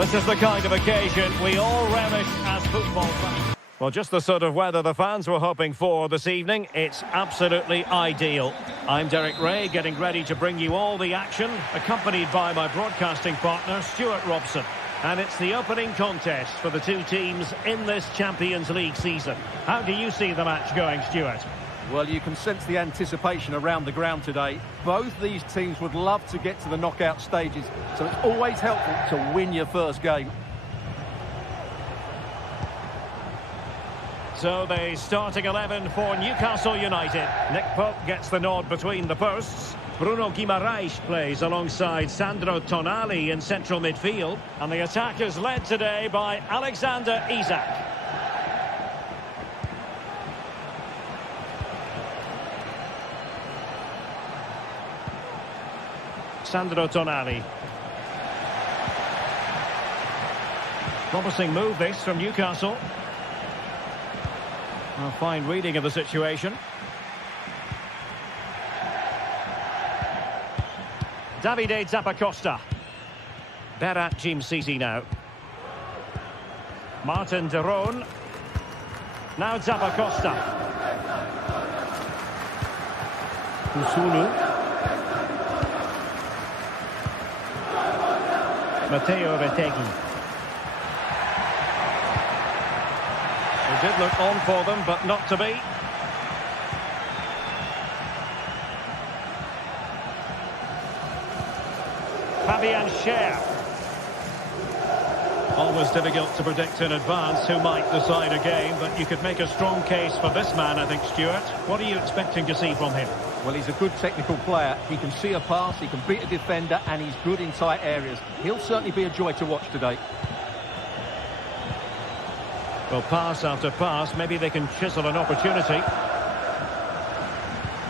This is the kind of occasion we all relish as football fans. Well, just the sort of weather the fans were hoping for this evening. It's absolutely ideal. I'm Derek Ray, getting ready to bring you all the action, accompanied by my broadcasting partner, Stuart Robson. And it's the opening contest for the two teams in this Champions League season. How do you see the match going, Stuart? Well, you can sense the anticipation around the ground today. Both these teams would love to get to the knockout stages, so it's always helpful to win your first game. So the starting 11 for Newcastle United. Nick Pope gets the nod between the posts. Bruno Guimaraes plays alongside Sandro Tonali in central midfield. And the attack is led today by Alexander Isak. Sandro Tonali. Promising move this from Newcastle. A fine reading of the situation. Davide Zappacosta. Berat Jim-Sisi now. Martin de Roon. Now Zappacosta. Kusulu. Matteo Retegui. It did look on for them, but not to be. Fabian Schär. Always difficult to predict in advance who might decide a game, but you could make a strong case for this man, I think, Stuart. What are you expecting to see from him? Well, he's a good technical player. He can see a pass, he can beat a defender, and he's good in tight areas. He'll certainly be a joy to watch today. Well, pass after pass, maybe they can chisel an opportunity.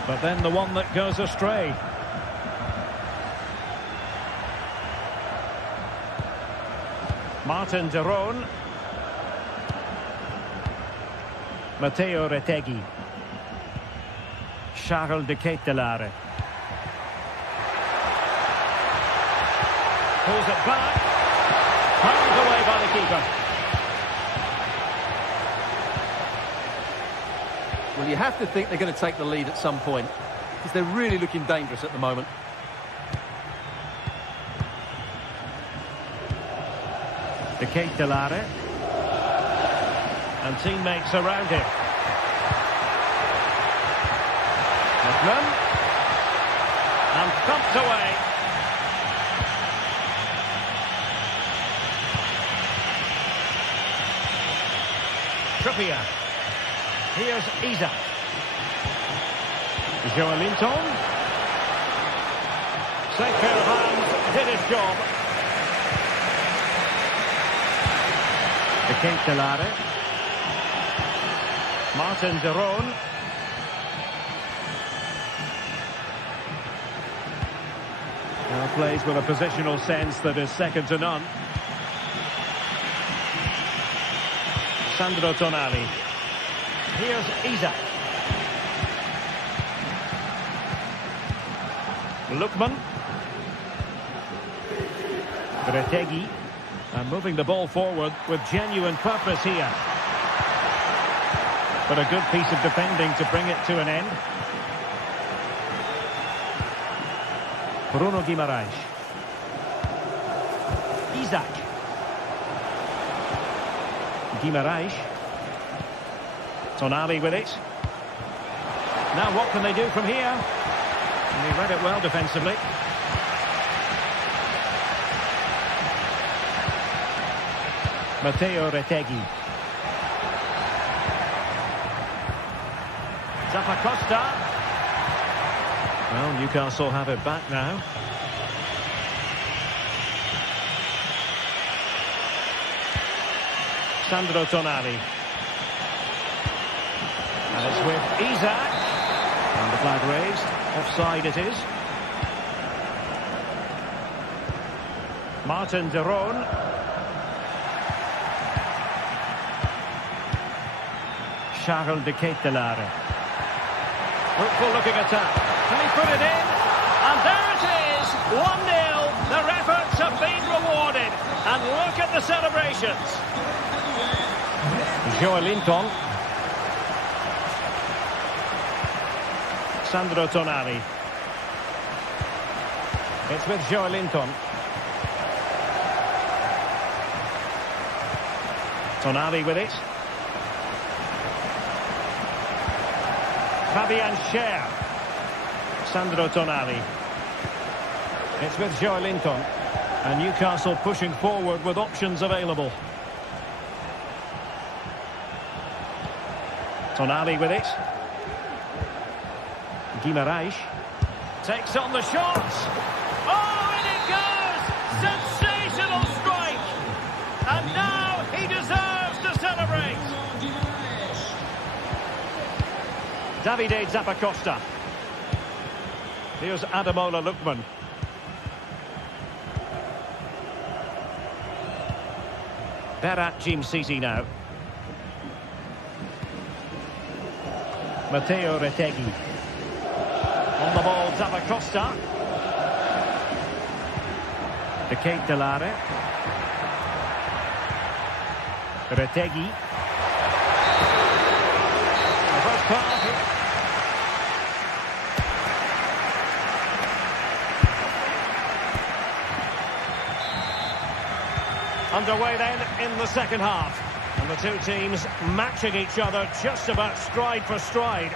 But then the one that goes astray. Martin de Roon. Matteo Retegui. Charles de Ketelaere. Pulls it back. Hurled away by the keeper. Well, you have to think they're going to take the lead at some point, because they're really looking dangerous at the moment. De Ketelaere. And teammates around him. Lookman. And thumped away. Trippier. Here's Isak. Joelinton. Safe pair of hands, did his job. De Ketelaere. Martin de Roon. Now plays with a positional sense that is second to none. Sandro Tonali. Here's Isak. Lookman. Retegui. And moving the ball forward with genuine purpose here. But a good piece of defending to bring it to an end. Bruno Guimaraes. Isak. Guimaraes. Tonali with it. Now what can they do from here? And he read it well defensively. Matteo Retegui. Zappacosta. Well, Newcastle have it back now. Sandro Tonali. And it's with Isak. And the flag raised. Offside it is. Martin de Roon. Charles de Ketelaere. Fruitful looking attack. Can he put it in? And there it is! 1-0. Their efforts have been rewarded. And look at the celebrations. Joelinton. Sandro Tonali. It's with Joelinton. Tonali with it. Fabian Schär. Sandro Tonali. It's with Joelinton. And Newcastle pushing forward with options available. Tonali with it. Guimarães takes on the shot. Oh, in it goes! Sensational strike! And now he deserves to celebrate. Davide Zappacosta. Here's Ademola Lookman. Berat Jim City now. Matteo Retegui. On the ball, Zappacosta. De Ketelare. Retegui. The first pass. Underway then in the second half. And the two teams matching each other just about stride for stride.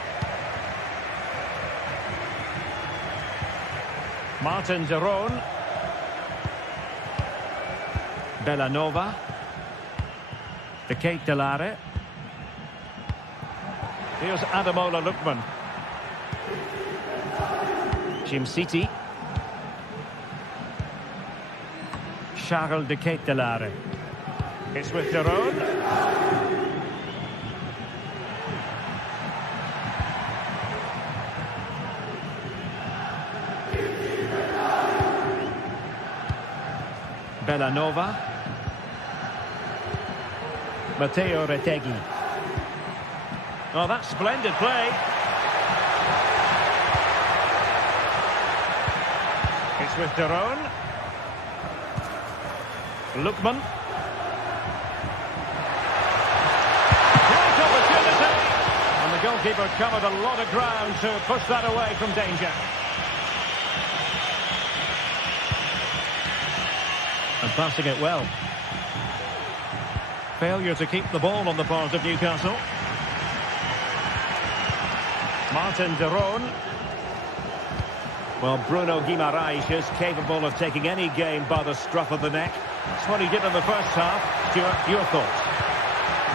Martin de Roon. Bellanova. De Ketelare. Here's Ademola Lookman. Jim City. Charles de Ketelare. It's with de Roon. Bellanova. Matteo Retegui. Oh, that's splendid play. It's with de Roon. Lookman. Great opportunity. And the goalkeeper covered a lot of ground to push that away from danger. And passing it well. Failure to keep the ball on the part of Newcastle. Martin de Roon. Well, Bruno Guimarães is capable of taking any game by the scruff of the neck. That's what he did in the first half. Stuart, your thoughts?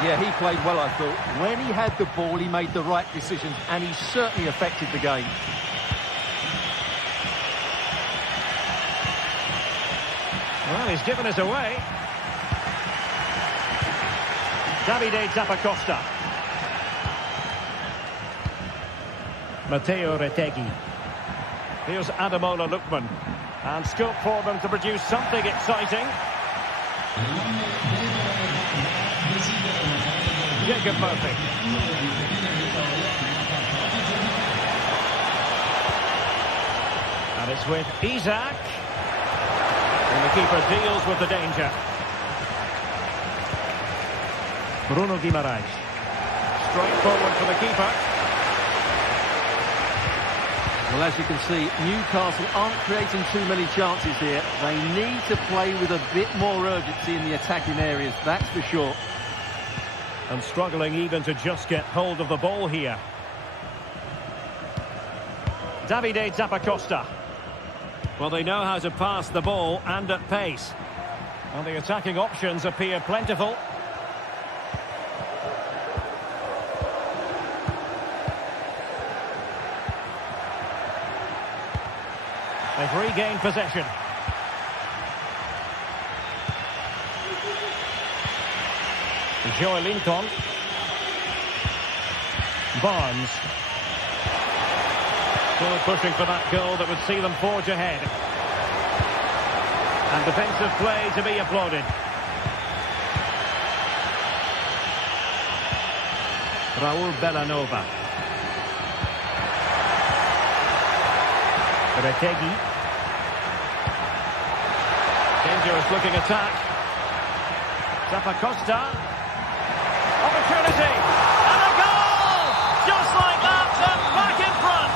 Yeah, he played well, I thought. When he had the ball, he made the right decisions, and he certainly affected the game. Well, he's given us away. Davide Zappacosta. Matteo Retegui. Here's Ademola Lookman. And scope for them to produce something exciting. Jacob Murphy. And it's with Isaac. And the keeper deals with the danger. Bruno Guimarães. Straight forward for the keeper. Well, as you can see, Newcastle aren't creating too many chances here. They need to play with a bit more urgency in the attacking areas, that's for sure. And struggling even to just get hold of the ball here. Davide Zappacosta. Well, they know how to pass the ball and at pace. And the attacking options appear plentiful. They've regained possession. Joelinton. Barnes. Still pushing for that goal that would see them forge ahead. And defensive play to be applauded. Raul Bellanova. Retegui. Dangerous looking attack. Zappacosta. Opportunity. And a goal! Just like that, they're back in front.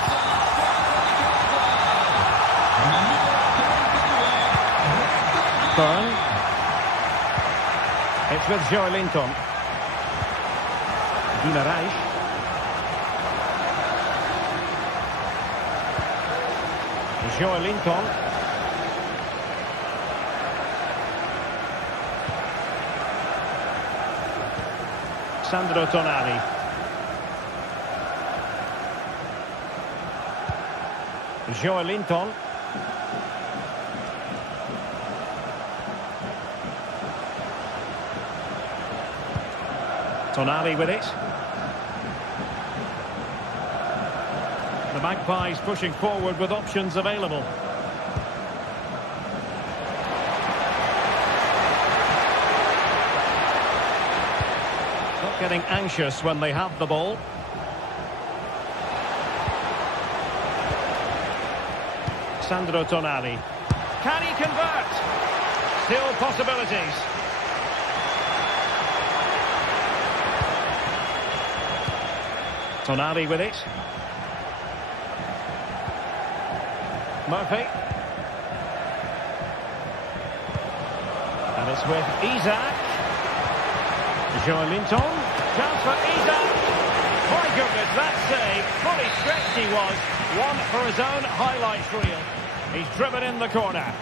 Byrne. It's with Joelinton. Guimarães. Joelinton. Sandro Tonali. Joelinton. Tonali with it. The Magpies pushing forward with options available. Not getting anxious when they have the ball. Sandro Tonali. Can he convert? Still possibilities. Tonali with it. Murphy. And it's with Isak. Joelinton. Chance for Isak. My goodness, that save. Fully stretched he was. One for his own highlights reel. He's driven in the corner.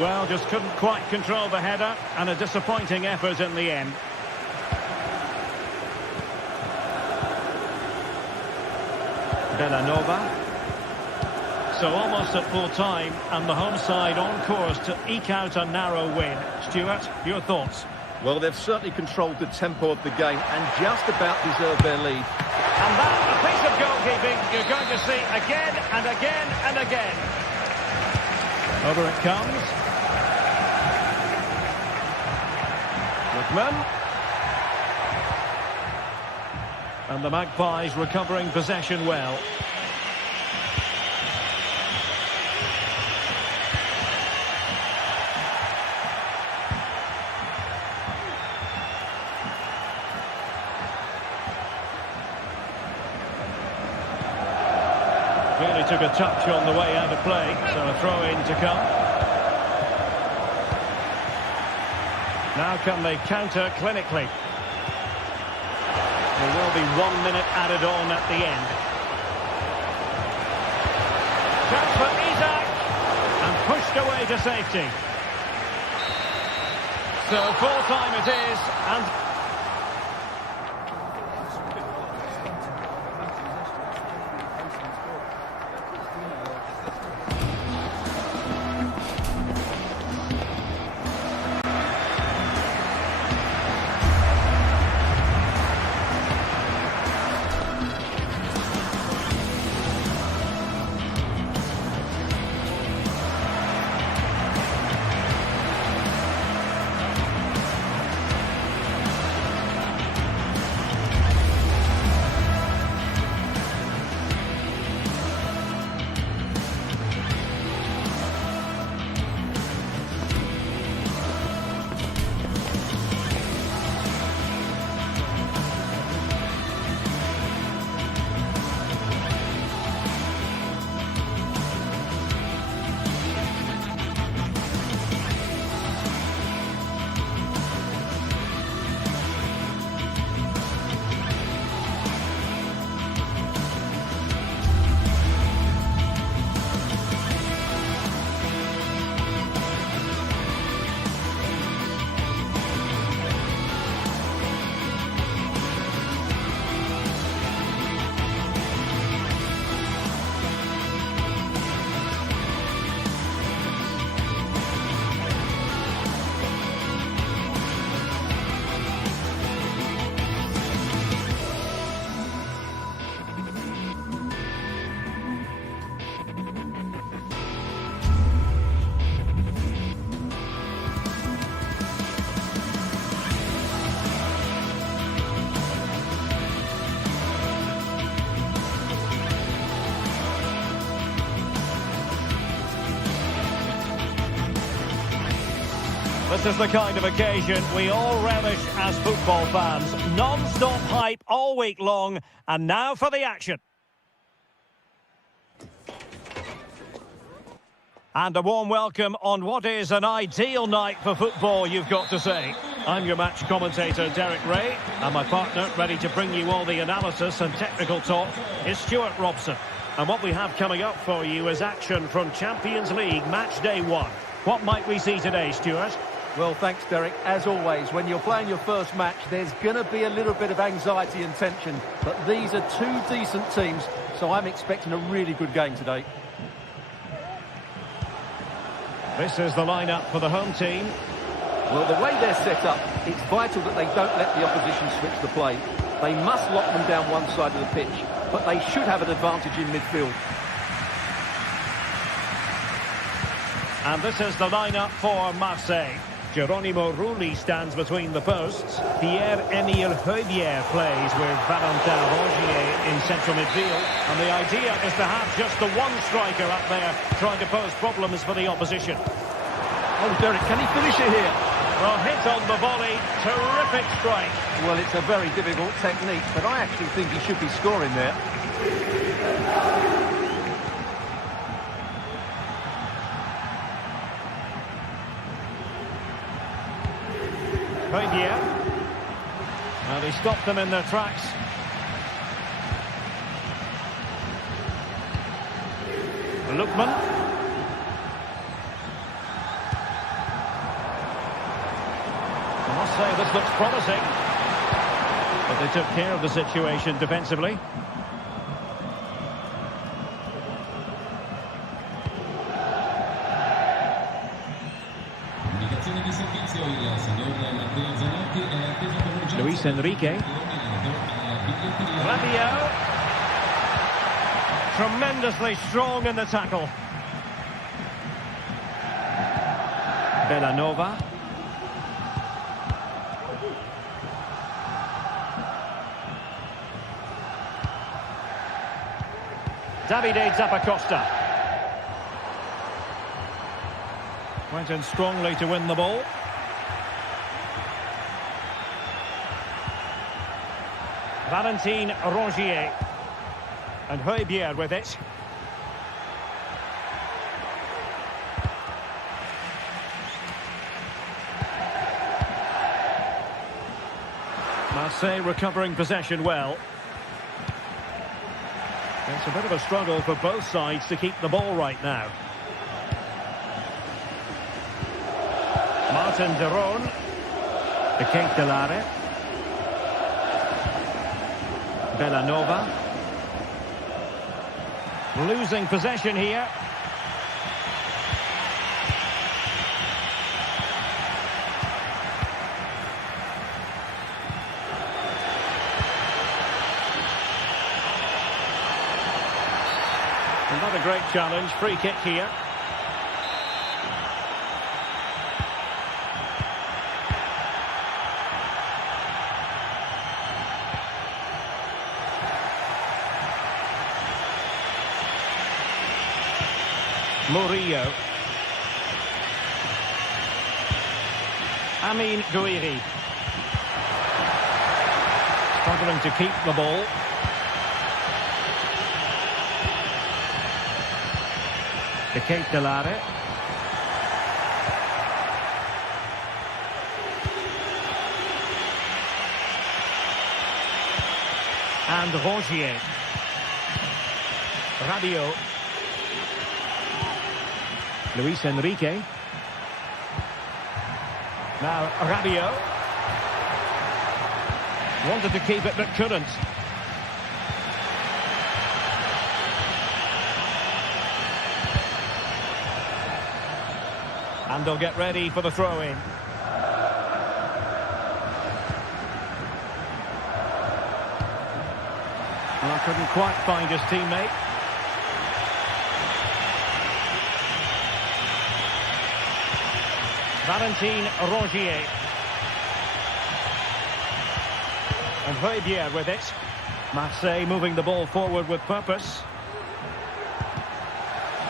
Well, just couldn't quite control the header, and a disappointing effort in the end. Villanova. So almost at full time, and the home side on course to eke out a narrow win. Stuart, your thoughts? Well, they've certainly controlled the tempo of the game and just about deserved their lead. And that, a piece of goalkeeping you're going to see again and again and again. Over it comes. Lookman. And the Magpies recovering possession well. Really took a touch on the way out of play, so a throw-in to come. Now can they counter clinically? There will be 1 minute added on at the end. Chance for Isak, and pushed away to safety. So full time it is, and This is the kind of occasion we all relish as football fans. Non-stop hype all week long, and now for the action. And a warm welcome on what is an ideal night for football, you've got to say. I'm your match commentator, Derek Ray, and my partner, ready to bring you all the analysis and technical talk, is Stuart Robson. And what we have coming up for you is action from Champions League Match Day 1. What might we see today, Stuart? Well, thanks, Derek. As always, when you're playing your first match, there's going to be a little bit of anxiety and tension. But these are two decent teams, so I'm expecting a really good game today. This is the lineup for the home team. Well, the way they're set up, it's vital that they don't let the opposition switch the play. They must lock them down one side of the pitch, but they should have an advantage in midfield. And this is the lineup for Marseille. Geronimo Rulli stands between the posts. Pierre-Emile Højbjerg plays with Valentin Rongier in central midfield. And the idea is to have just the one striker up there trying to pose problems for the opposition. Oh, Derek, can he finish it here? Well, hit on the volley. Terrific strike. Well, it's a very difficult technique, but I actually think he should be scoring there. Højbjerg. And he stopped them in their tracks. Lookman. I must say this looks promising. But they took care of the situation defensively. Luis Enrique. Rabiot. Tremendously strong in the tackle. Bellanova. Davide Zappacosta. Went in strongly to win the ball. Valentin Rongier. And Højbjerg with it. Marseille recovering possession well. It's a bit of a struggle for both sides to keep the ball right now. Martin de Roon. De Ketelare. Bellanova. Losing possession here. Another great challenge, free kick here. Murillo. Amin Gouiri. Struggling to keep the ball. De Ketelare. And Rongier. Rabiot. Luis Enrique. Now Rabiot. Wanted to keep it but couldn't. And they'll get ready for the throw-in. Well, couldn't quite find his teammate. Valentin Rongier. And Højbjerg with it. Marseille moving the ball forward with purpose.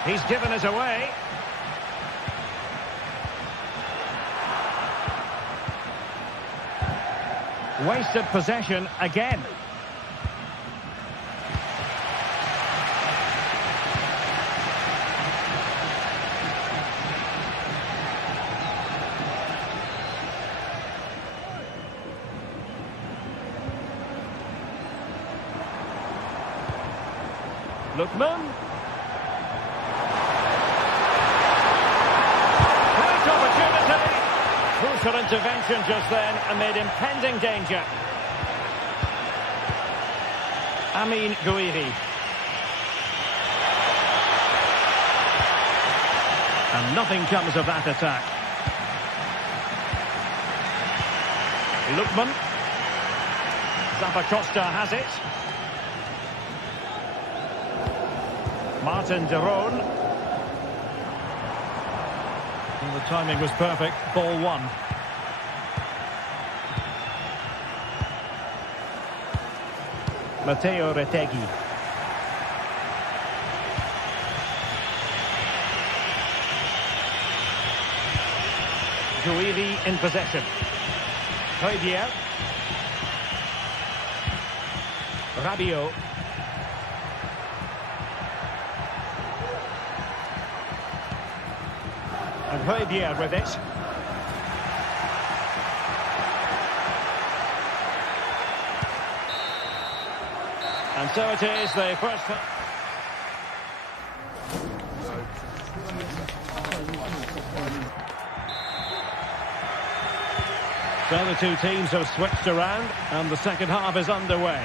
He's given us away. Wasted possession again. Lookman. Great opportunity. Crucial intervention just then amid impending danger. Amin Gouiri. And nothing comes of that attack. Lookman. Zappacosta has it. Martin de Roon. And the timing was perfect. Ball one. Matteo Retegui. Gouiri in possession. Højbjerg. Rabiot. And Højbjerg with it. And so it is, the first... So the two teams have switched around, and the second half is underway.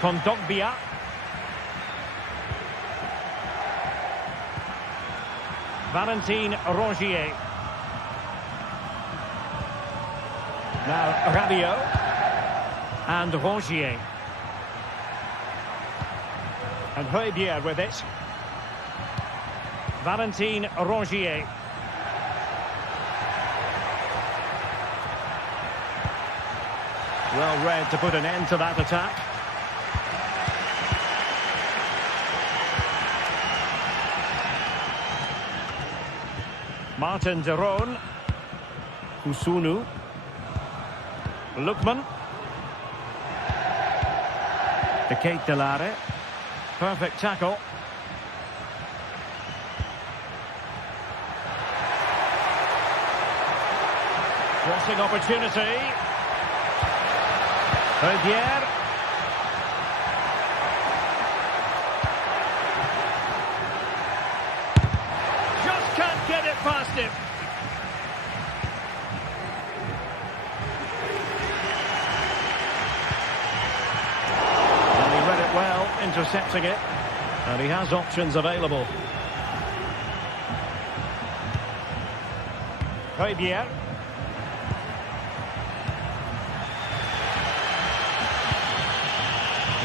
Kondogbia. Valentin Rongier. Now Rabiot and Rongier. And Højbjerg with it. Valentin Rongier. Well read to put an end to that attack. Martin de Roon. Kusunu. Lookman. De Ketelare. Perfect tackle. Crossing opportunity. Højbjerg. Just can't get it past him. And he read it well, intercepting it. And he has options available. Højbjerg.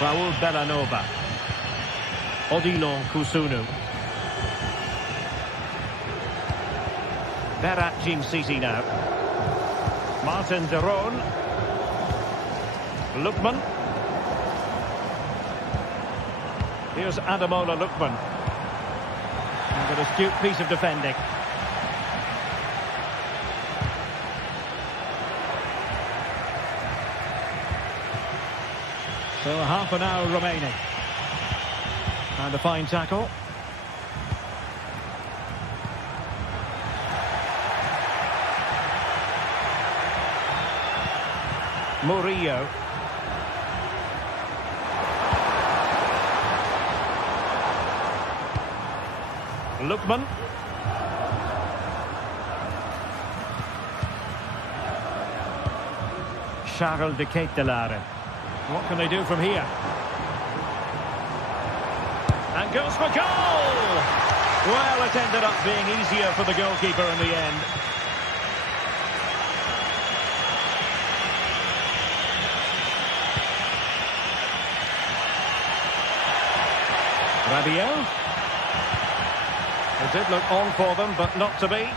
Raul Bellanova. Odilon Kusunu. Berat Jim-Sisi now. Martin de Roon. Lookman. Here's Ademola Lookman. And an astute piece of defending. So half an hour remaining. And a fine tackle. Murillo. Lookman. Charles de Ketelare. What can they do from here? And goes for goal! Well, it ended up being easier for the goalkeeper in the end. Rabiot. It did look on for them, but not to be.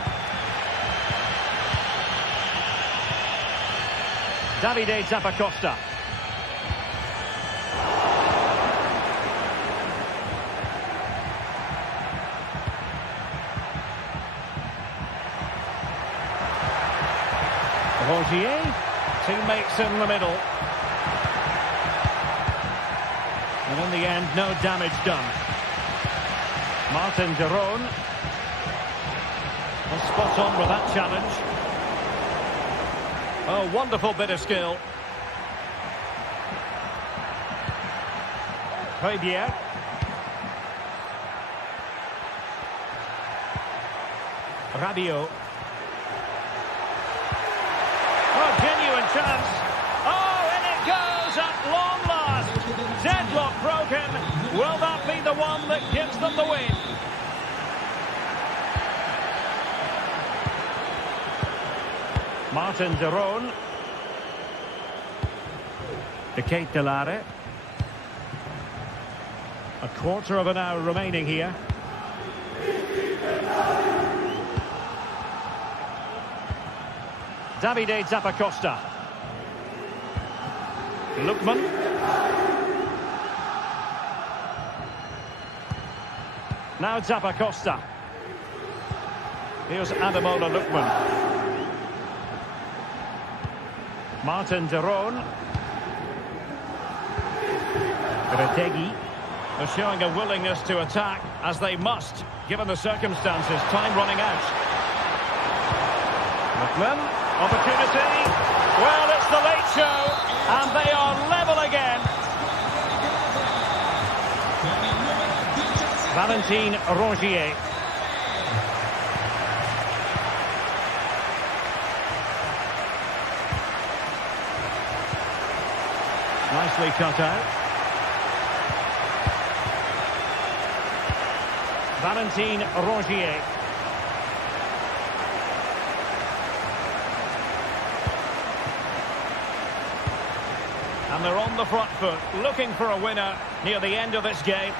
Davide Zappacosta. Rongier, teammates in the middle. And in the end, no damage done. Martin de Roon. And spot on with that challenge. Oh, wonderful bit of skill. Højbjerg. Rabiot. Oh, genuine chance. Oh, and it goes at long last. Deadlock broken. Will that be the one that gives them the win? Martin de Roon. De Ketelare. A quarter of an hour remaining here. Davide Zappacosta. Lookman. Now Zappacosta. Here's Ademola Lookman. Martin de Roon. Retegi. They're showing a willingness to attack, as they must, given the circumstances. Time running out. Lookman. Opportunity. Well, it's the late show, and they are level again. Valentin Rongier. Nicely cut out. Valentin Rongier. And they're on the front foot, looking for a winner near the end of this game.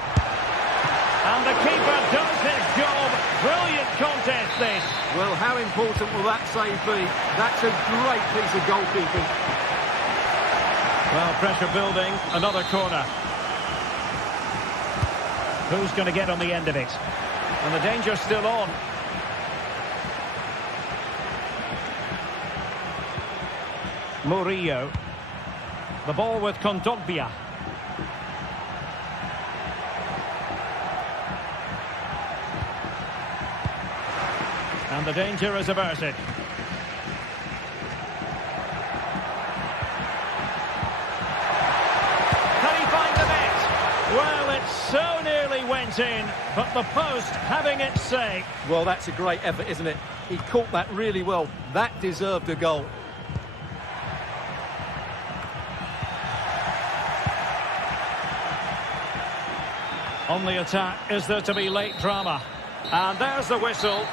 And the keeper does his job. Brilliant contest, this. Well, how important will that save be? That's a great piece of goalkeeping. Well, pressure building, another corner. Who's going to get on the end of it? And the danger's still on. Murillo. The ball with Kondogbia. And the danger is averted. Can he find the net? Well, it so nearly went in, but the post having its say. Well, that's a great effort, isn't it? He caught that really well. That deserved a goal. On the attack, is there to be late drama? And there's the whistle.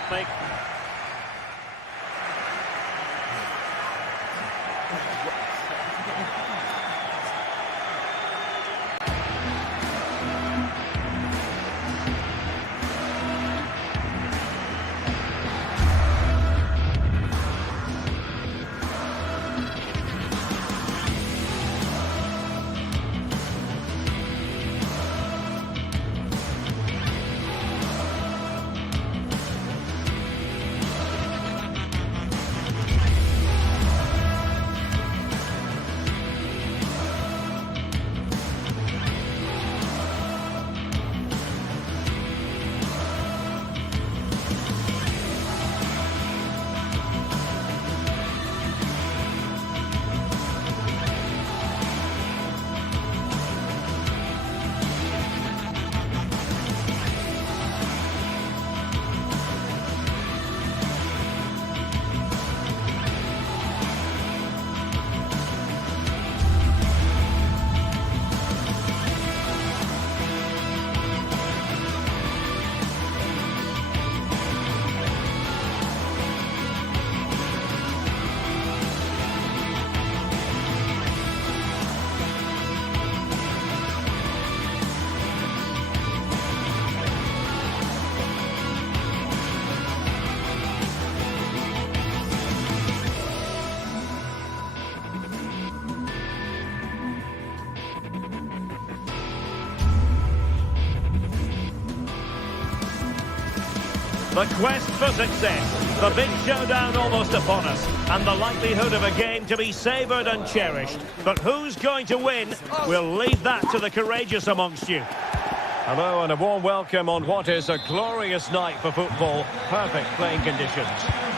The quest for success. The big showdown almost upon us. And the likelihood of a game to be savoured and cherished. But who's going to win? We'll leave that to the courageous amongst you. Hello and a warm welcome on what is a glorious night for football. Perfect playing conditions.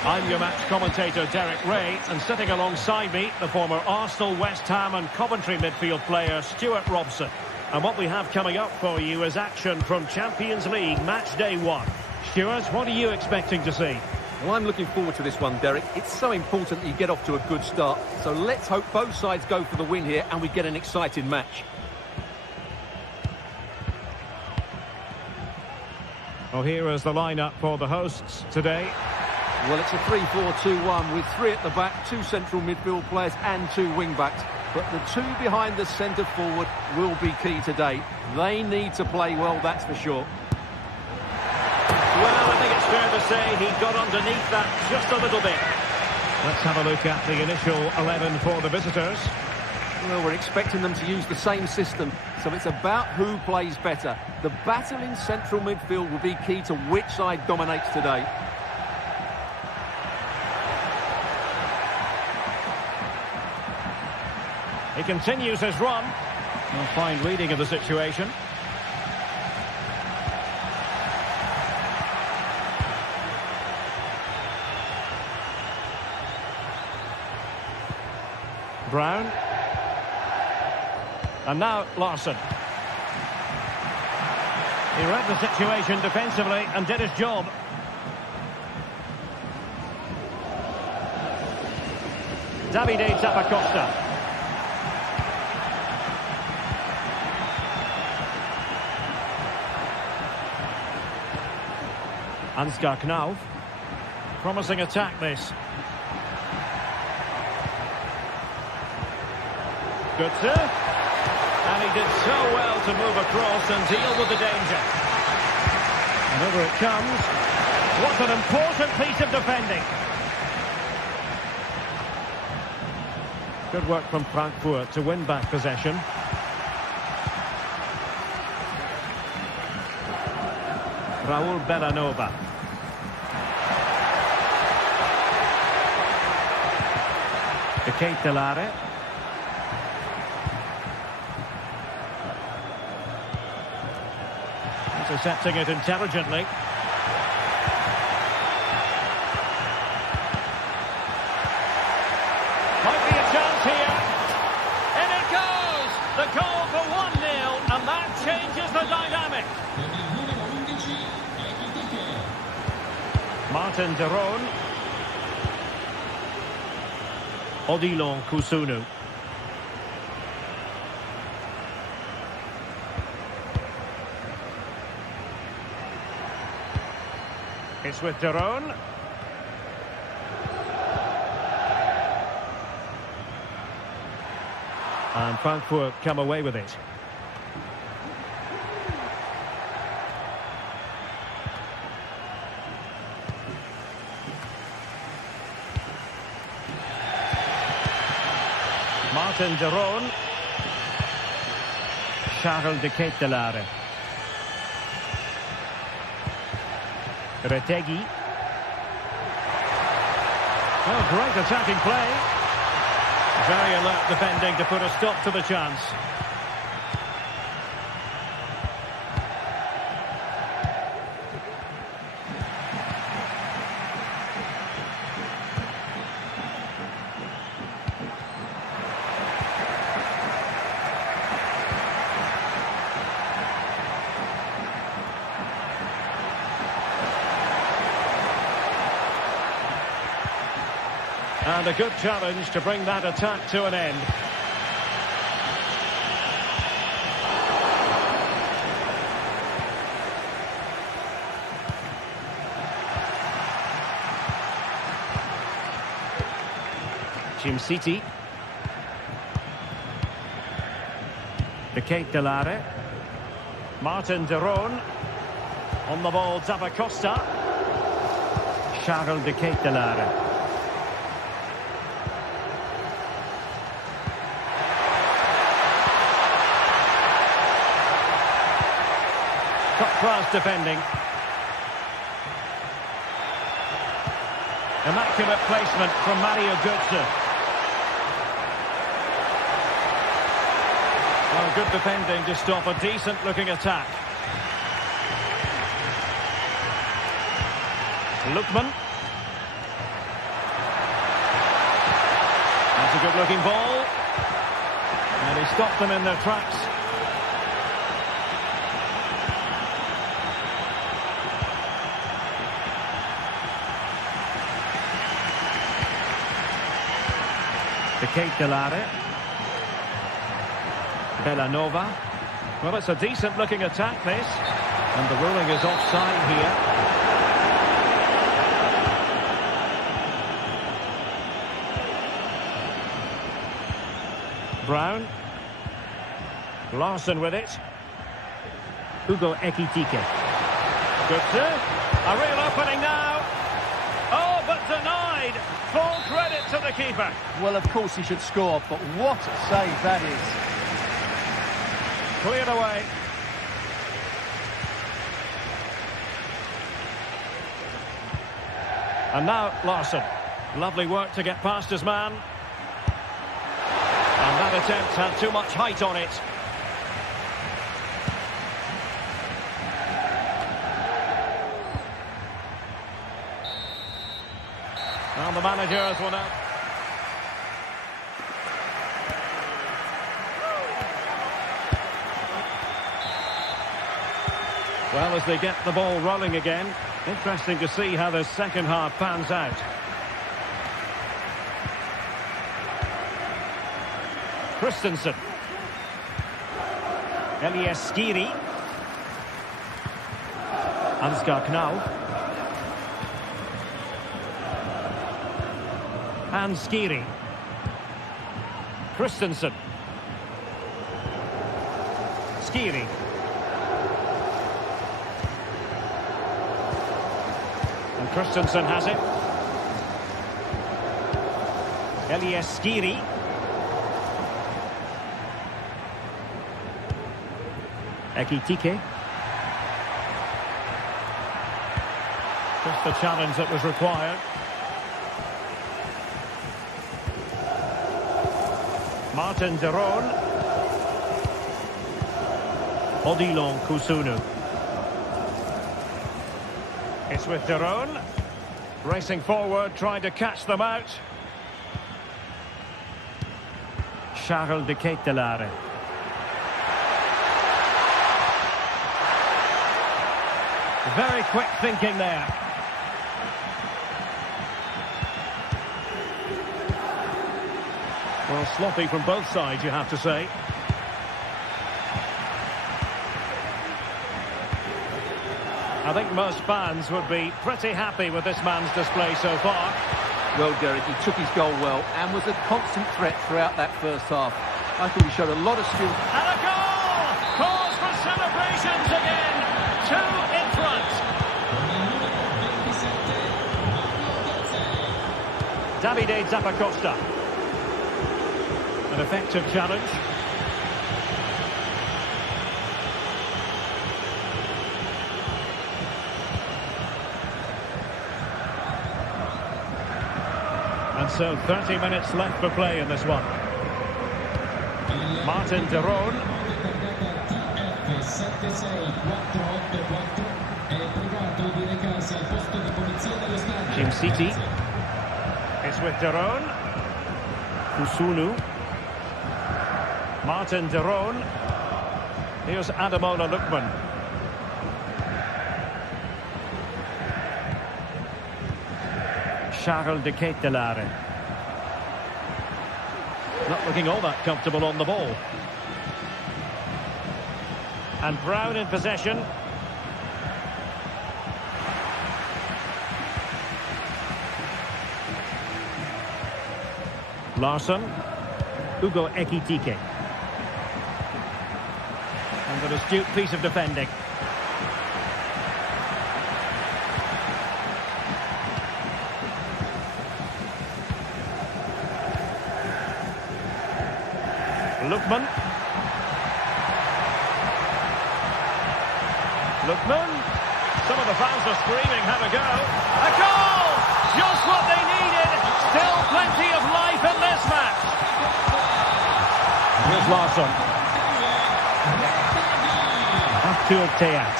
I'm your match commentator Derek Ray, and sitting alongside me, the former Arsenal, West Ham and Coventry midfield player Stuart Robson. And what we have coming up for you is action from Champions League match day 1. Stuart, what are you expecting to see? Well, I'm looking forward to this one, Derek. It's so important that you get off to a good start. So let's hope both sides go for the win here and we get an exciting match. Well, here is the lineup for the hosts today. Well, it's a 3-4-2-1 with 3 at the back, 2 central midfield players and 2 wing-backs. But the 2 behind the centre forward will be key today. They need to play well, that's for sure. Well, I think it's fair to say he got underneath that just a little bit. Let's have a look at the initial 11 for the visitors. Well, we're expecting them to use the same system, so it's about who plays better. The battle in central midfield will be key to which side dominates today. He continues his run. A fine reading of the situation. Brown. And now Larsson. He read the situation defensively and did his job. Davide Zappacosta. Ansgar Knauf. Promising attack this. Götze. And he did so well to move across and deal with the danger. And over it comes. What an important piece of defending. Good work from Frankfurt to win back possession. Raul Bellanova. De Ketelare. Intercepting it intelligently. Might be a chance here. In it goes! The goal for 1-0, and that changes the dynamic. Martin de Roon. Odilon Kusunu. It's with de Roon. And Frankfurt come away with it. Martin de Roon. Charles de Ketelare. Retegui. Oh, great attacking play. Very alert defending to put a stop to the chance. And a good challenge to bring that attack to an end. Jim City. De Ketelare. Martin de Roon. On the ball, Zappacosta. Charles de Ketelare. Top-class defending. Immaculate placement from Mario Götze. Well, good defending to stop a decent-looking attack. Lookman. That's a good-looking ball. And he stopped them in their tracks. Ketelare. Bellanova. Well, it's a decent-looking attack, this. And the ruling is offside here. Brown. Larson with it. Hugo Ekitike. Götze. A real opening now. Oh, but denied. Full credit to the keeper. Well, of course he should score, but what a save that is. Cleared away. And now Larson. Lovely work to get past his man. And that attempt had too much height on it. Well, the manager has one out. Well, as they get the ball rolling again, interesting to see how the second half pans out. Christensen. Elias Skiri. Ansgar Knau. And Skiri. Christensen. Skiri. And Christensen has it. Elias Skiri. Ekitike. Just the challenge that was required. Martin de Roon. Odilon Kusunu. It's with de Roon. Racing forward, trying to catch them out. Charles de Ketelare. Very quick thinking there. Well, sloppy from both sides, you have to say. I think most fans would be pretty happy with this man's display so far. Well, Derek, he took his goal well and was a constant threat throughout that first half. I thought he showed a lot of skill. And a goal! Calls for celebrations again. 2 in front. Davide Zappacosta. An effective challenge. And so 30 minutes left for play in this one. Martin de Roon. Jim City. It's with de Roon. Kusunu. Martin de Roon. Here's Ademola Lookman. Charles de Ketelare. Not looking all that comfortable on the ball. And Brown in possession. Larson. Hugo Ekitike. And an astute piece of defending. Lookman. Lookman. Some of the fans are screaming, have a go. A goal! Just what they Here's Larsson. Arthur Theat.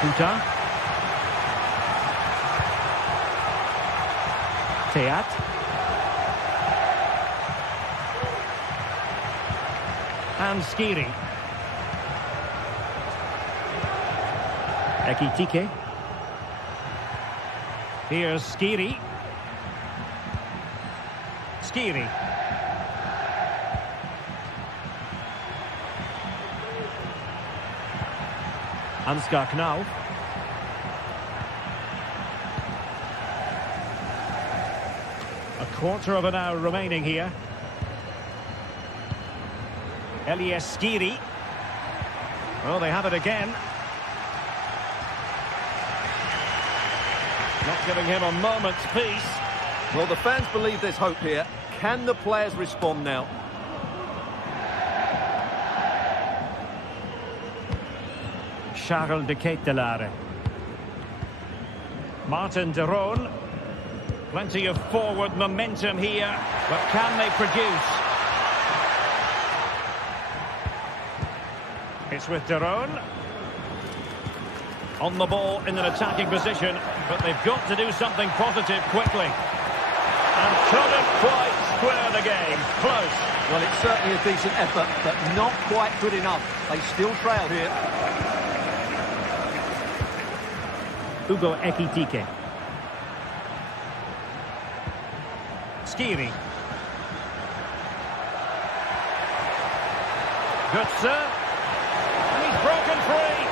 Kuta. Theat. And Skiri. Ekitike. Here's Skiri. Skiri. Ansgar Knau. A quarter of an hour remaining here. Elias Skiri. Well, they have it again. Not giving him a moment's peace. Well, the fans believe there's hope here. Can the players respond now? Charles de Ketelaere. Martin de Roon. Plenty of forward momentum here, but can they produce? It's with de Roon. On the ball in an attacking position, but they've got to do something positive quickly. And couldn't quite square the game. Close. Well, it's certainly a decent effort, but not quite good enough. They still trail here. Hugo Ekitike. Skiri. Götze. And he's broken free.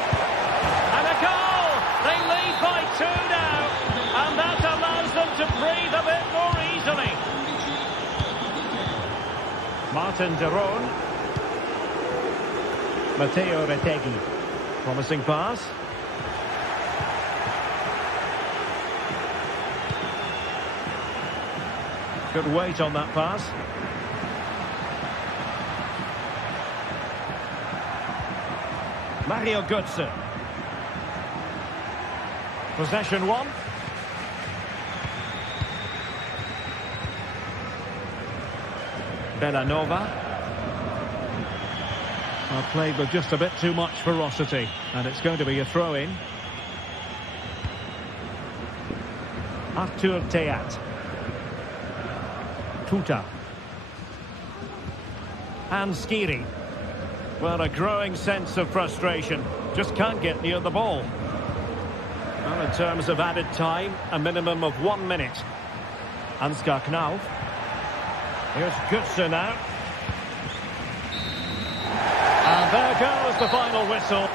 And a goal! They lead by 2 now. And that allows them to breathe a bit more easily. Martin de Roon. Matteo Retegui. Promising pass. Good weight on that pass. Mario Götze. Possession 1. Bellanova. Played with just a bit too much ferocity, and it's going to be a throw-in. Arthur Theat. Kuta. And Skiri. Well, a growing sense of frustration. Just can't get near the ball. Well, in terms of added time, a minimum of 1 minute. Ansgar Knau. Here's Götze now. And there goes the final whistle.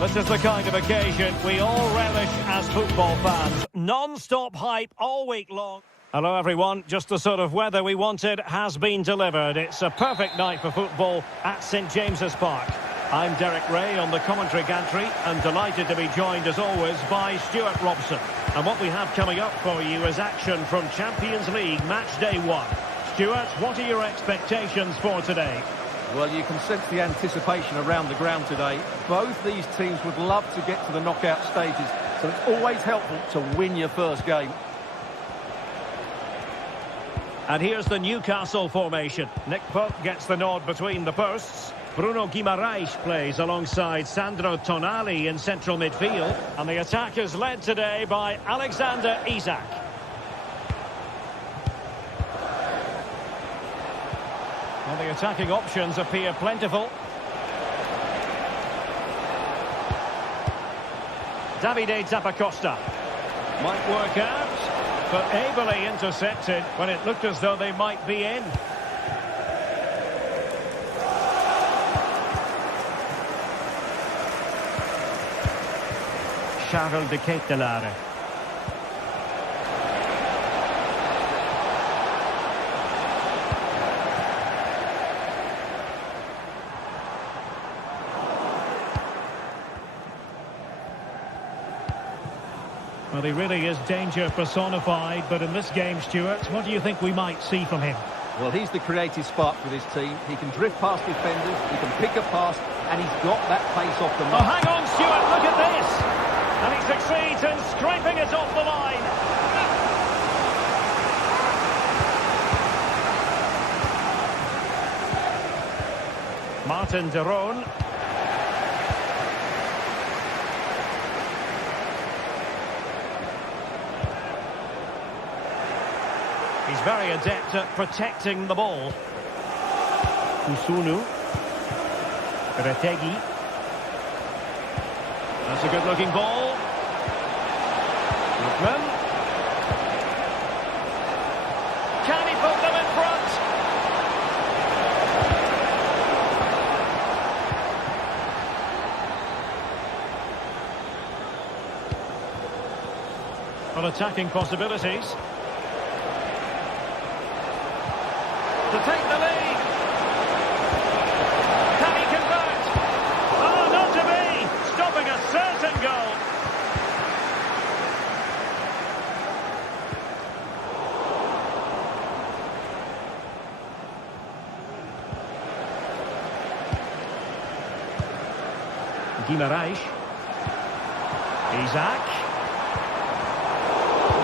This is the kind of occasion we all relish as football fans. Non-stop hype all week long. Hello everyone, just the sort of weather we wanted has been delivered. It's a perfect night for football at St James's Park. I'm Derek Ray on the commentary gantry and delighted to be joined as always by Stuart Robson. And what we have coming up for you is action from Champions League match day 1. Stuart, what are your expectations for today? Well, you can sense the anticipation around the ground today. Both these teams would love to get to the knockout stages, so it's always helpful to win your first game. And here's the Newcastle formation. Nick Pope gets the nod between the posts. Bruno Guimaraes plays alongside Sandro Tonali in central midfield. And the attack is led today by Alexander Isak. Well, the attacking options appear plentiful. Davide Zappacosta might work out, but ably intercepted when it looked as though they might be in. Charles de Ketelaere. Well, he really is danger personified, but in this game, Stuart, what do you think we might see from him? Well, he's the creative spark for this team. He can drift past defenders, he can pick a pass, and he's got that pace off the mark. Oh, hang on, Stuart, look at this! And he succeeds in scraping it off the line. Martin de Roon. He's very adept at protecting the ball. Kusunu. Retegi. That's a good-looking ball. Lookman. Can he put them in front? Well, attacking possibilities. To take the lead. Can he convert? Oh, not to be. Stopping a certain goal. Guimaraes. Isak.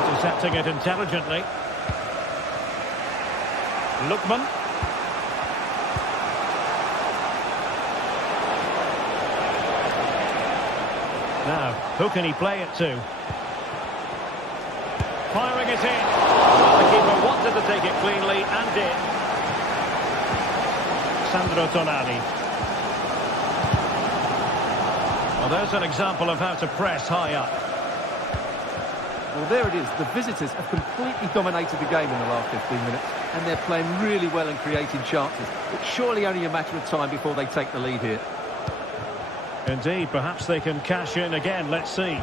Intercepting it intelligently. Lookman. Now, who can he play it to? Firing it in. Well, the keeper wanted to take it cleanly and did. Sandro Tonali. Well, there's an example of how to press high up. Well, there it is. The visitors have completely dominated the game in the last 15 minutes, and they're playing really well and creating chances. It's surely only a matter of time before they take the lead here. Indeed, perhaps they can cash in again. Let's see.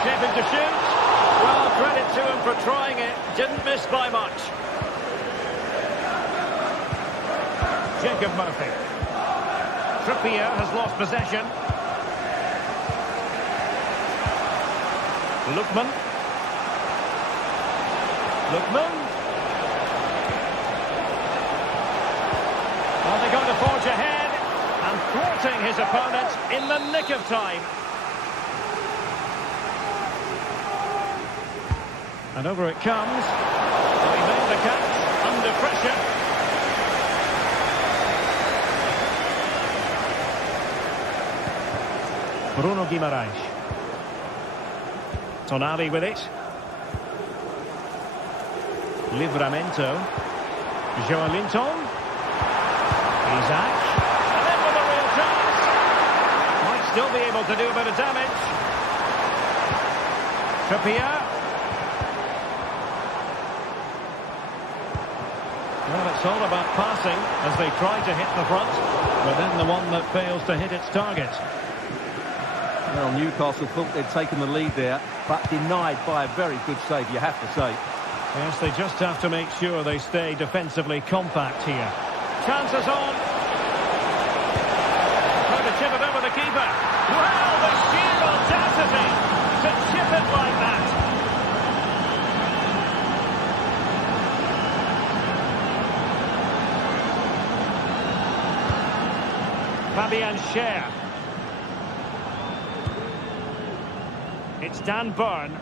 Shaping to shoot. Well, credit to him for trying it. Didn't miss by much. Jacob Murphy. Trippier has lost possession. Lookman. Lookman. Well, they're going to forge ahead and thwarting his opponent in the nick of time. And over it comes. Well, he made the catch under pressure. Bruno Guimaraes. Tonali with it. Livramento. Joelinton. Isak. And then with a real chance. Might still be able to do a bit of damage. Trippier. Well, it's all about passing as they try to hit the front. but then the one that fails to hit its target. Well, Newcastle thought they'd taken the lead there, but denied by a very good save, you have to say. Yes, they just have to make sure they stay defensively compact here. Chances on. Trying to chip it over the keeper. Well, the sheer audacity to chip it like that. Fabian Schär. It's Dan Burn.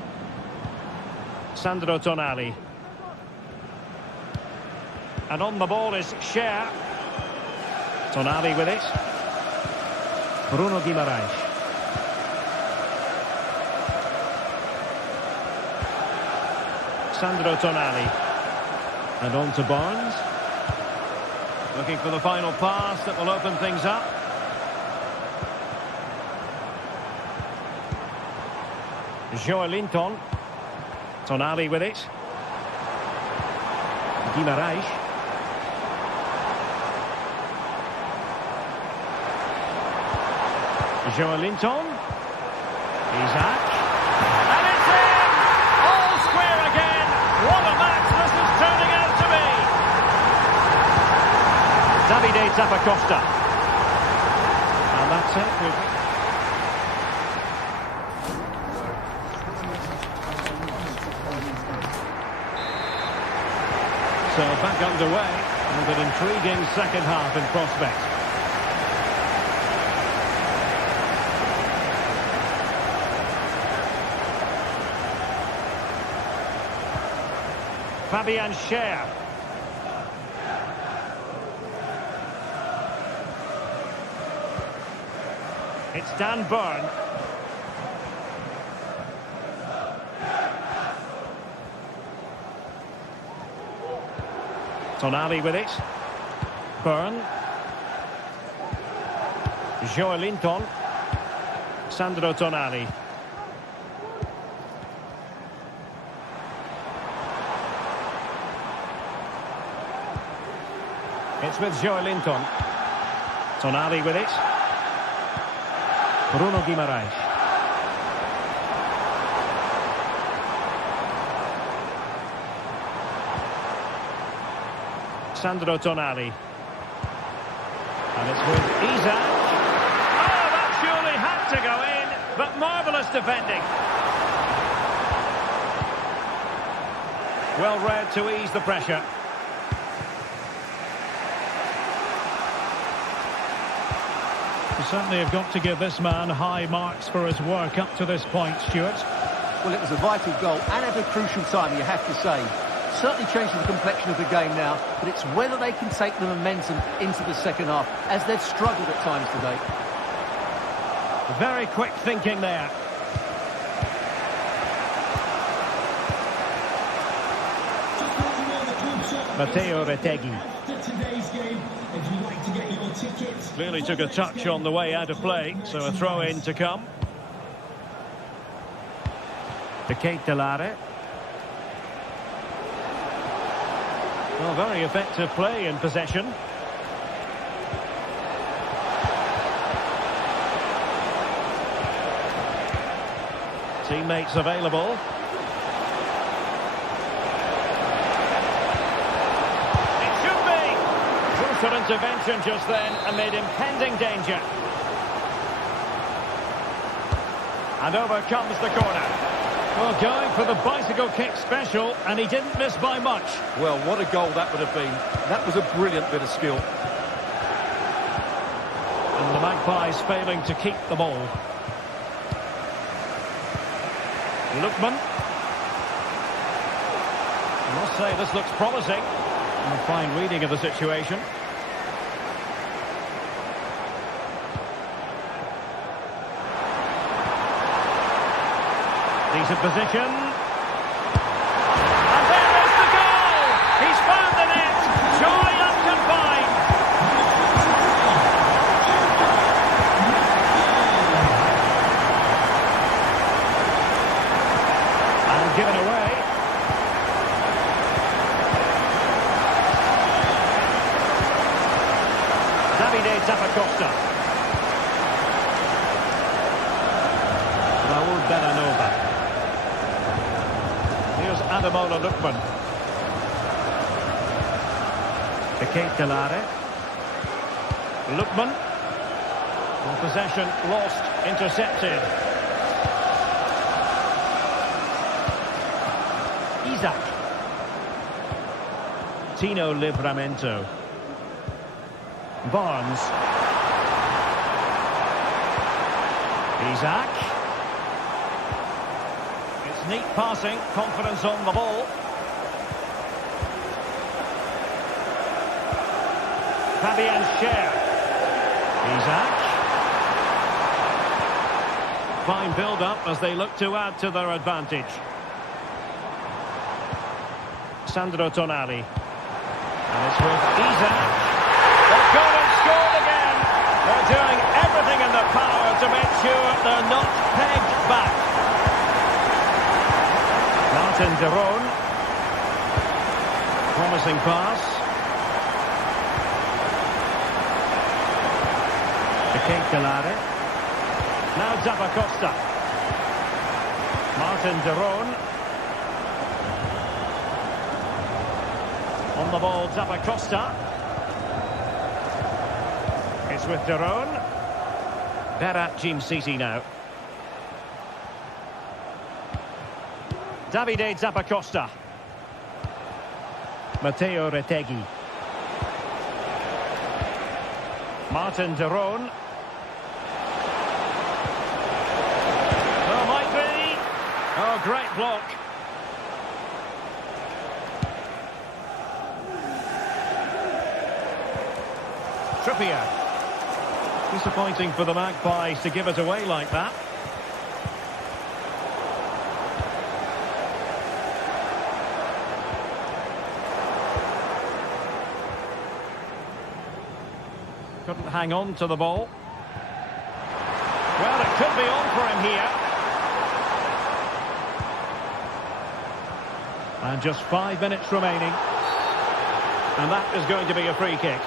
Sandro Tonali. And on the ball is Schär. Tonali with it. Bruno Guimaraes. Sandro Tonali. And on to Barnes. Looking for the final pass that will open things up. Joelinton. Tonali with it. Guimaraes. Joelinton. Isaac. And it's in! All square again. What a match this is turning out to be. Davide Zappacosta. And that's it. So back underway, and an intriguing second half in prospect. Fabian Schär. It's Dan Burn. Tonali with it. Burn. Joelinton. Sandro Tonali. It's with Joelinton. Tonali with it. Bruno Guimaraes. Sandro Tonali. And it's with Isaac. Oh, that surely had to go in, but marvellous defending. Well read to ease the pressure. You certainly have got to give this man high marks for his work up to this point, Stuart. Well, it was a vital goal and at a crucial time, you have to say. Certainly changing the complexion of the game now, but it's whether they can take the momentum into the second half, as they've struggled at times today. Very quick thinking there. Matteo Retegui. Clearly took a touch on the way out of play, so a throw-in to come. De Ketelare. Well, very effective play in possession. Teammates available. It should be! Crucial intervention just then amid impending danger. And over comes the corner. Well, going for the bicycle kick special, and he didn't miss by much. Well, what a goal that would have been. That was a brilliant bit of skill. And the Magpies failing to keep the ball. Lookman. I must say, this looks promising. And a fine reading of the situation. Decent position. And there is the goal! He's found the net! Joy unconfined! And given away. Davide Davide Zappacosta. Raul Bellanova. Here's Ademola Lookman. The Kate Delare. Lookman. Well, possession lost, intercepted. Isaac. Tino Livramento. Barnes. Isaac. It's neat passing, confidence on the ball. Fabian Schär. Isaac. Fine build-up as they look to add to their advantage. Sandro Tonali. And it's with Isaac. They've gone and scored again. They're doing everything in their power to make sure they're not pegged back. Martin de Roon. Promising pass. The Kate Delare. Now Zappacosta. Martin de Roon. On the ball, Zappacosta. It's with de Roon. Berat Jim City now. Davide Zappacosta. Matteo Retegui. Martin de Roon. Oh, might be. Oh, great block. Trippier. Disappointing for the Magpies to give it away like that. Couldn't hang on to the ball. Well, it could be on for him here. And just 5 minutes remaining. And that is going to be a free kick.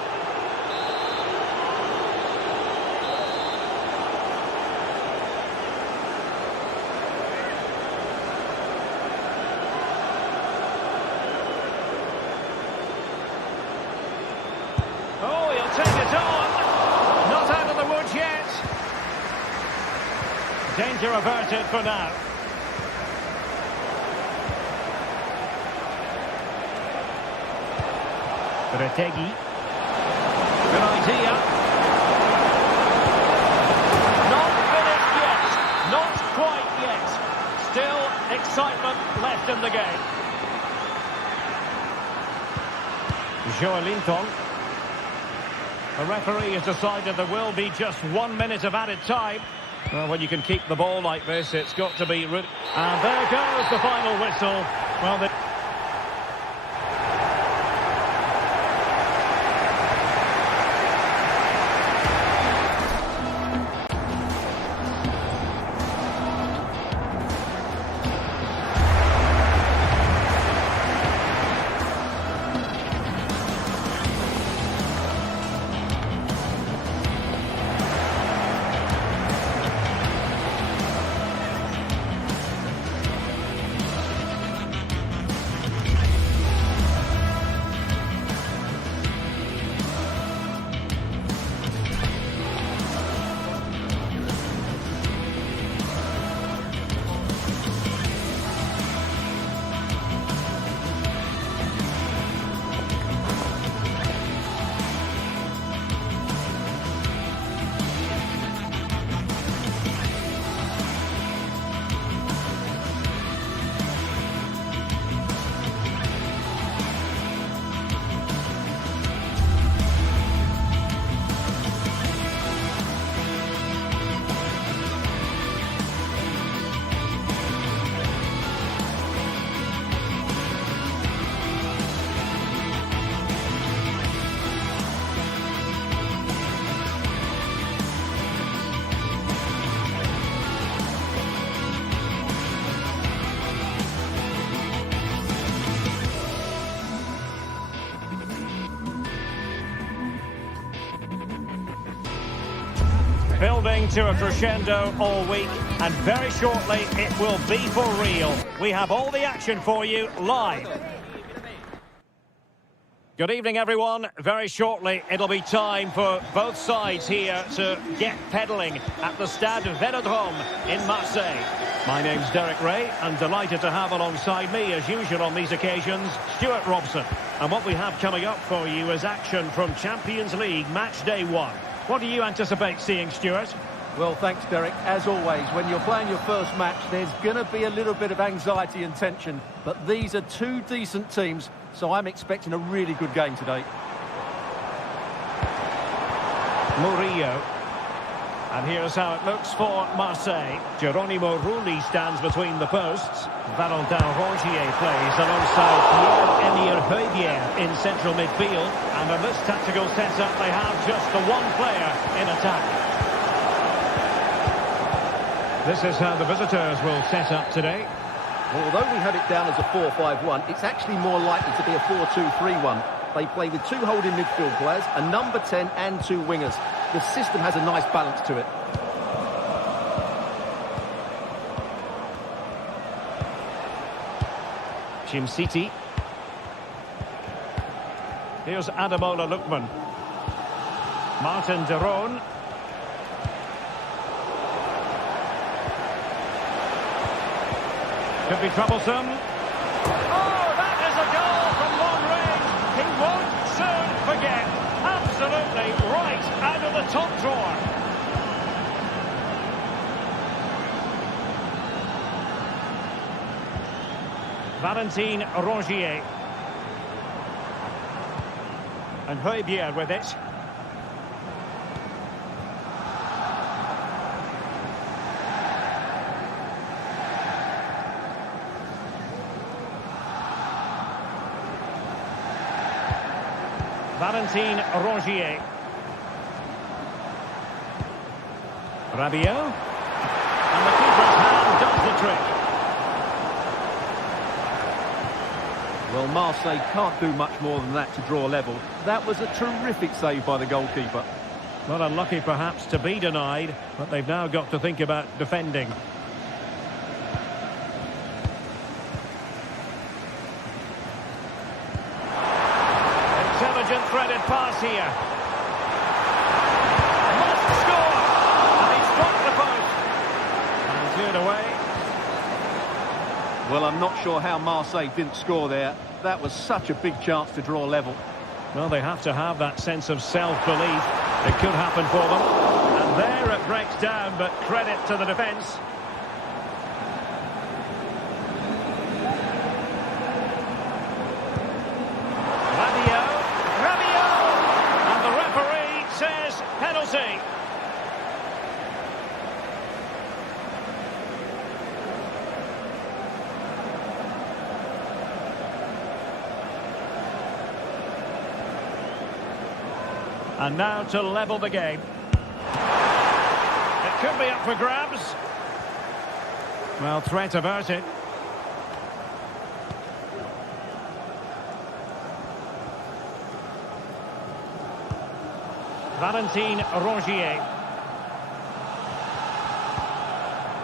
Oh, he'll take it on. Not out of the woods yet. Danger averted for now. Retegui. Good idea. Not finished yet. Not quite yet. Still excitement left in the game. Joelinton. The referee has decided there will be just 1 minute of added time. Well, when you can keep the ball like this, it's got to be... And there goes the final whistle. Well, Building to a crescendo all week, and very shortly it will be for real. We have all the action for you live. Good evening, everyone. Very shortly it'll be time for both sides here to get pedalling at the Stade Vélodrome in Marseille. My name's Derek Ray, and delighted to have alongside me, as usual on these occasions, Stuart Robson. And what we have coming up for you is action from Champions League Match Day 1. What do you anticipate seeing, Stuart? Well, thanks, Derek. As always, when you're playing your first match, there's going to be a little bit of anxiety and tension. But these are two decent teams, so I'm expecting a really good game today. Murillo. And here's how it looks for Marseille. Geronimo Rulli stands between the posts. Valentin Rongier plays alongside Pierre-Emile Højbjerg in central midfield. And in this tactical setup, they have just the one player in attack. This is how the visitors will set up today. Well, although we have it down as a 4-5-1, it's actually more likely to be a 4-2-3-1. They play with two holding midfield players, a number 10 and two wingers. The system has a nice balance to it. City. Here's Ademola Lookman. Martin de Roon. Could be troublesome. Oh, that is a goal from long range. He won't soon forget. Absolutely right out of the top drawer. Valentin Rongier. And Højbjerg with it. Valentin Rongier. Rabiot. And the keeper's hand does the trick. Well, Marseille can't do much more than that to draw level. That was a terrific save by the goalkeeper. Well, unlucky perhaps to be denied, but they've now got to think about defending. Intelligent threaded pass here. Must score! And he's struck the post. And cleared away. Well, I'm not sure how Marseille didn't score there. That was such a big chance to draw level. Well, they have to have that sense of self-belief. It could happen for them. And there it breaks down, but credit to the defence. Rabiot! And the referee says penalty. And now to level the game. It could be up for grabs. Well, threat about it. Valentin Rongier.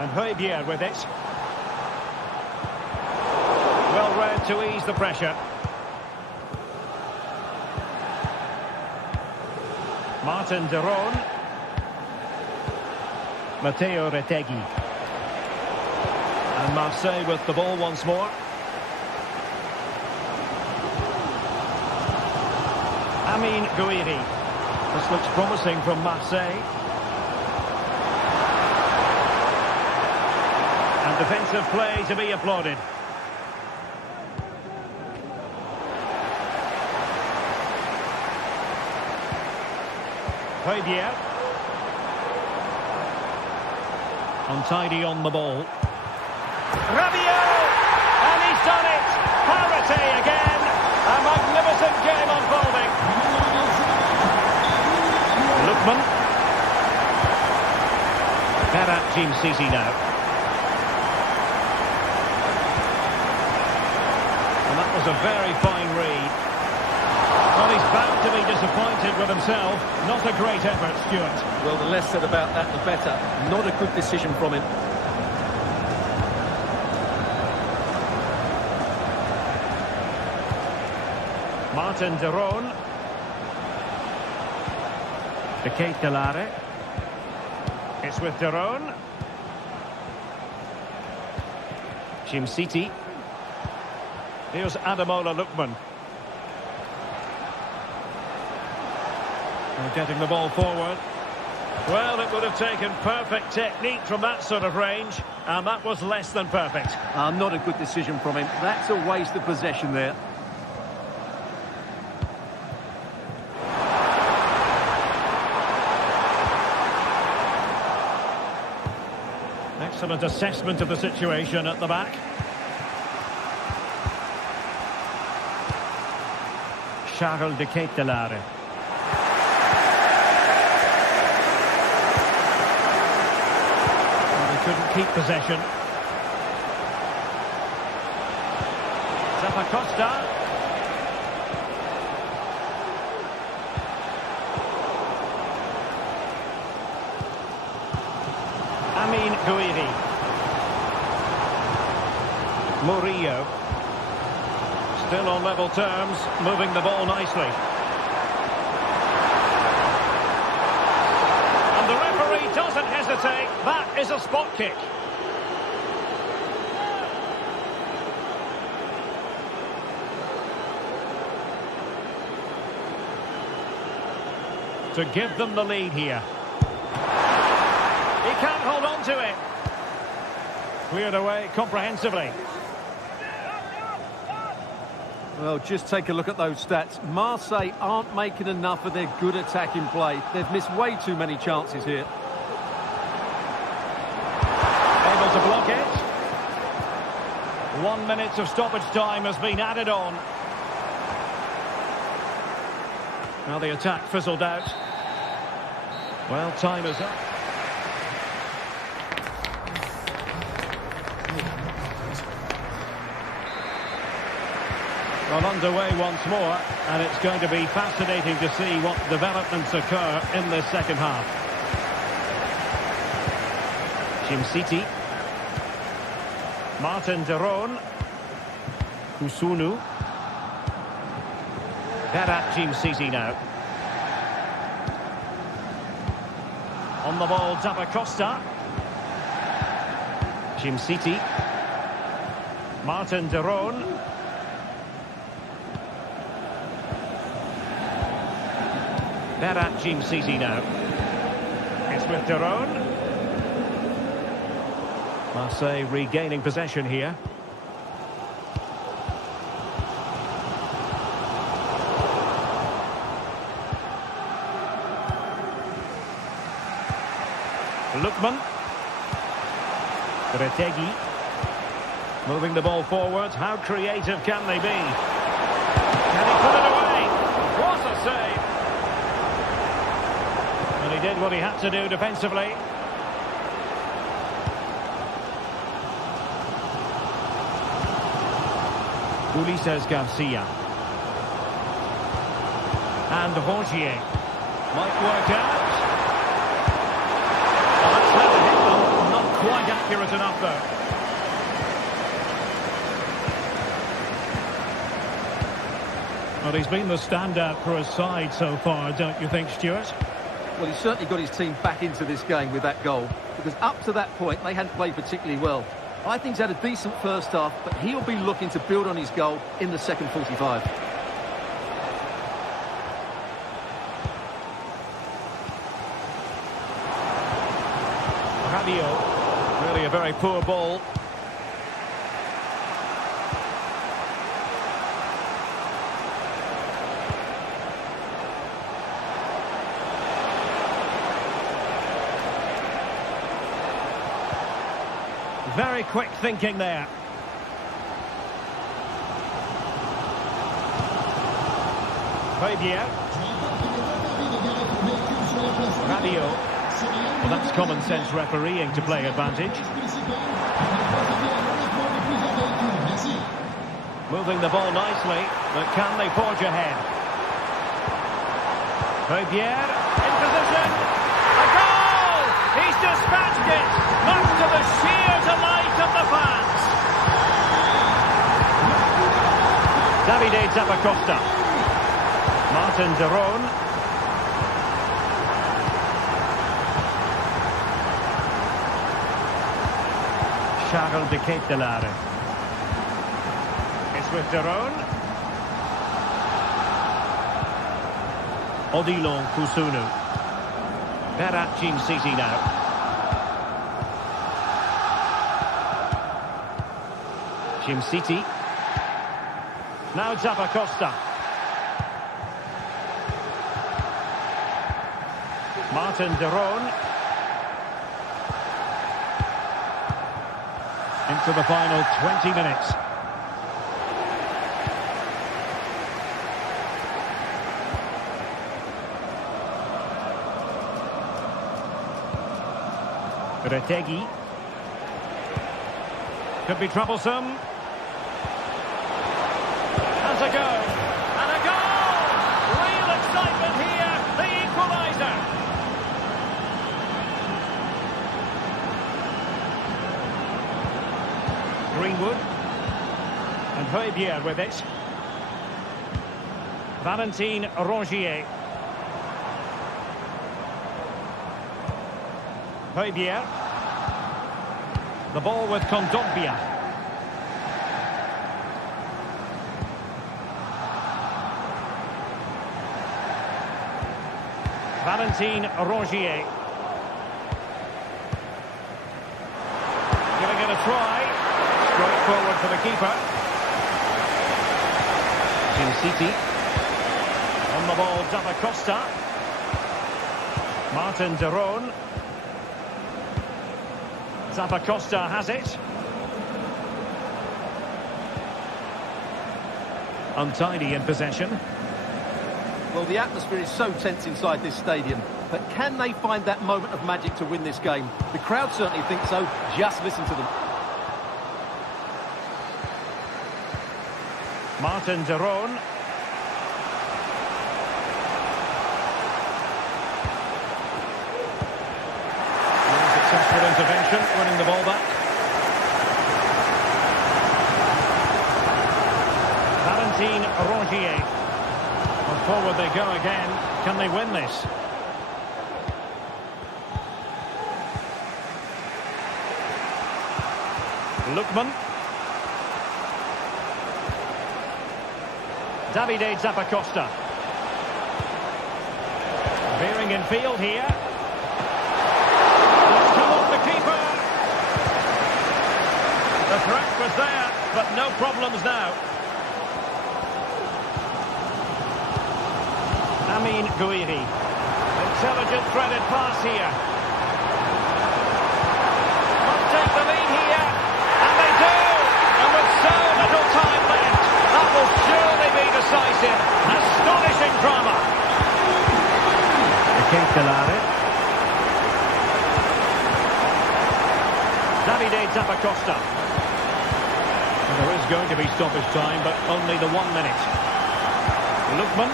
And Højbjerg with it. Well read to ease the pressure. Martin de Roon. Matteo Retegui. And Marseille with the ball once more. Amin Gouiri. This looks promising from Marseille. And defensive play to be applauded. Højbjerg. Untidy on the ball. Rabiot! And he's done it! Parity again! A magnificent game unfolding. Lookman. Berat City now. And that was a very fine read. Well, he's Bound to be disappointed with himself. Not a great effort, Stuart. Well, the less said about that, the better. Not a good decision from him. Martin de Roon. De Ketelare. It's with de Roon. Jim City. Here's Ademola Lookman. And getting the ball forward. Well, it would have taken perfect technique from that sort of range, and that was less than perfect. Not a good decision from him. That's a waste of possession there. Excellent assessment of the situation at the back. Charles de Ketelare. Well, they couldn't keep possession. Zappacosta. Amin Gouiri. Murillo. Still on level terms, moving the ball nicely. And the referee doesn't hesitate. That is a spot kick. To give them the lead here. He can't hold on to it. Cleared away comprehensively. Well, just take a look at those stats. Marseille aren't making enough of their good attacking play. They've missed way too many chances here. Able to block it. 1 minute of stoppage time has been added on. Now the attack fizzled out. Well, time is up. Well, underway once more, and it's going to be fascinating to see what developments occur in this second half. Jim City. Martin de Roon. Kusunu. Berat Jim City now. On the ball, Zappacosta. Jim City. Martin de Roon. Berat Jim City now. It's with de Roon. Marseille regaining possession here. Lookman. Retegi. Moving the ball forwards. How creative can they be? Can he put it away? What a save! And he did what he had to do defensively. Ulises Garcia. And Rongier. Might work out. Oh, that's never hit them. Not quite accurate enough though. Well, he's been the standout for his side so far, don't you think, Stuart? Well, he's certainly got his team back into this game with that goal, because up to that point, they hadn't played particularly well. I think he's had a decent first half, but he'll be looking to build on his goal in the second 45. Rabiot, really a very poor ball. Very quick thinking there. Rabiot. Well, that's common sense refereeing to play advantage. Moving the ball nicely, but can they forge ahead? Heubier in position. A goal! He's dispatched it, much to the sheer delight of the fans. Davide Zappacosta. Martin de Roon. Charles de Ketelaere. It's with de Roon. Odilon Kusunu. Berat City now. City. Now Zappacosta. Martin de Roon. Into the final 20 minutes. Retegui. Could be troublesome. Has a go. And a goal! Real excitement here. The equaliser. Greenwood. And Heubier with it. Valentin Rongier. Heubier. The ball with Kondogbia. Valentin Rongier. Giving it a try. Straight forward for the keeper. City. On the ball, Zappacosta. Martin de Roon. Zappacosta has it. Untidy in possession. Well, the atmosphere is so tense inside this stadium, but can they find that moment of magic to win this game? The crowd certainly think so. Just listen to them. Martin de Roon. Successful intervention, winning the ball back. Valentin Rongier. Well, forward they go again. Can they win this? Lookman. Davide Zappacosta. Veering in field here. Let's come off the keeper. The threat was there, but no problems now. Amin Gouiri. Intelligent threaded pass here. Must take the lead here. And they do! And with so little time left, that will surely be decisive. Astonishing drama. Ketelaere. Davide Zappacosta. And there is going to be stoppage time, but only the 1 minute. Lookman.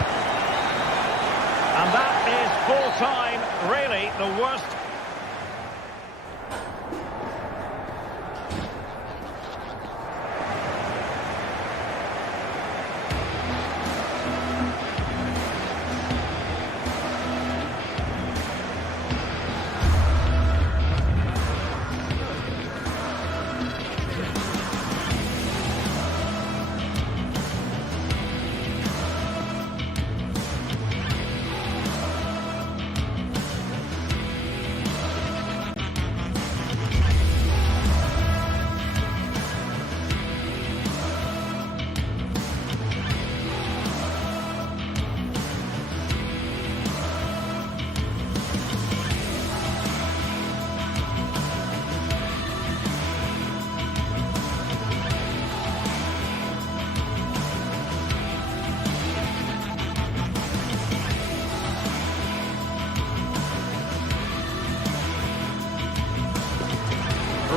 And that is full time, really the worst.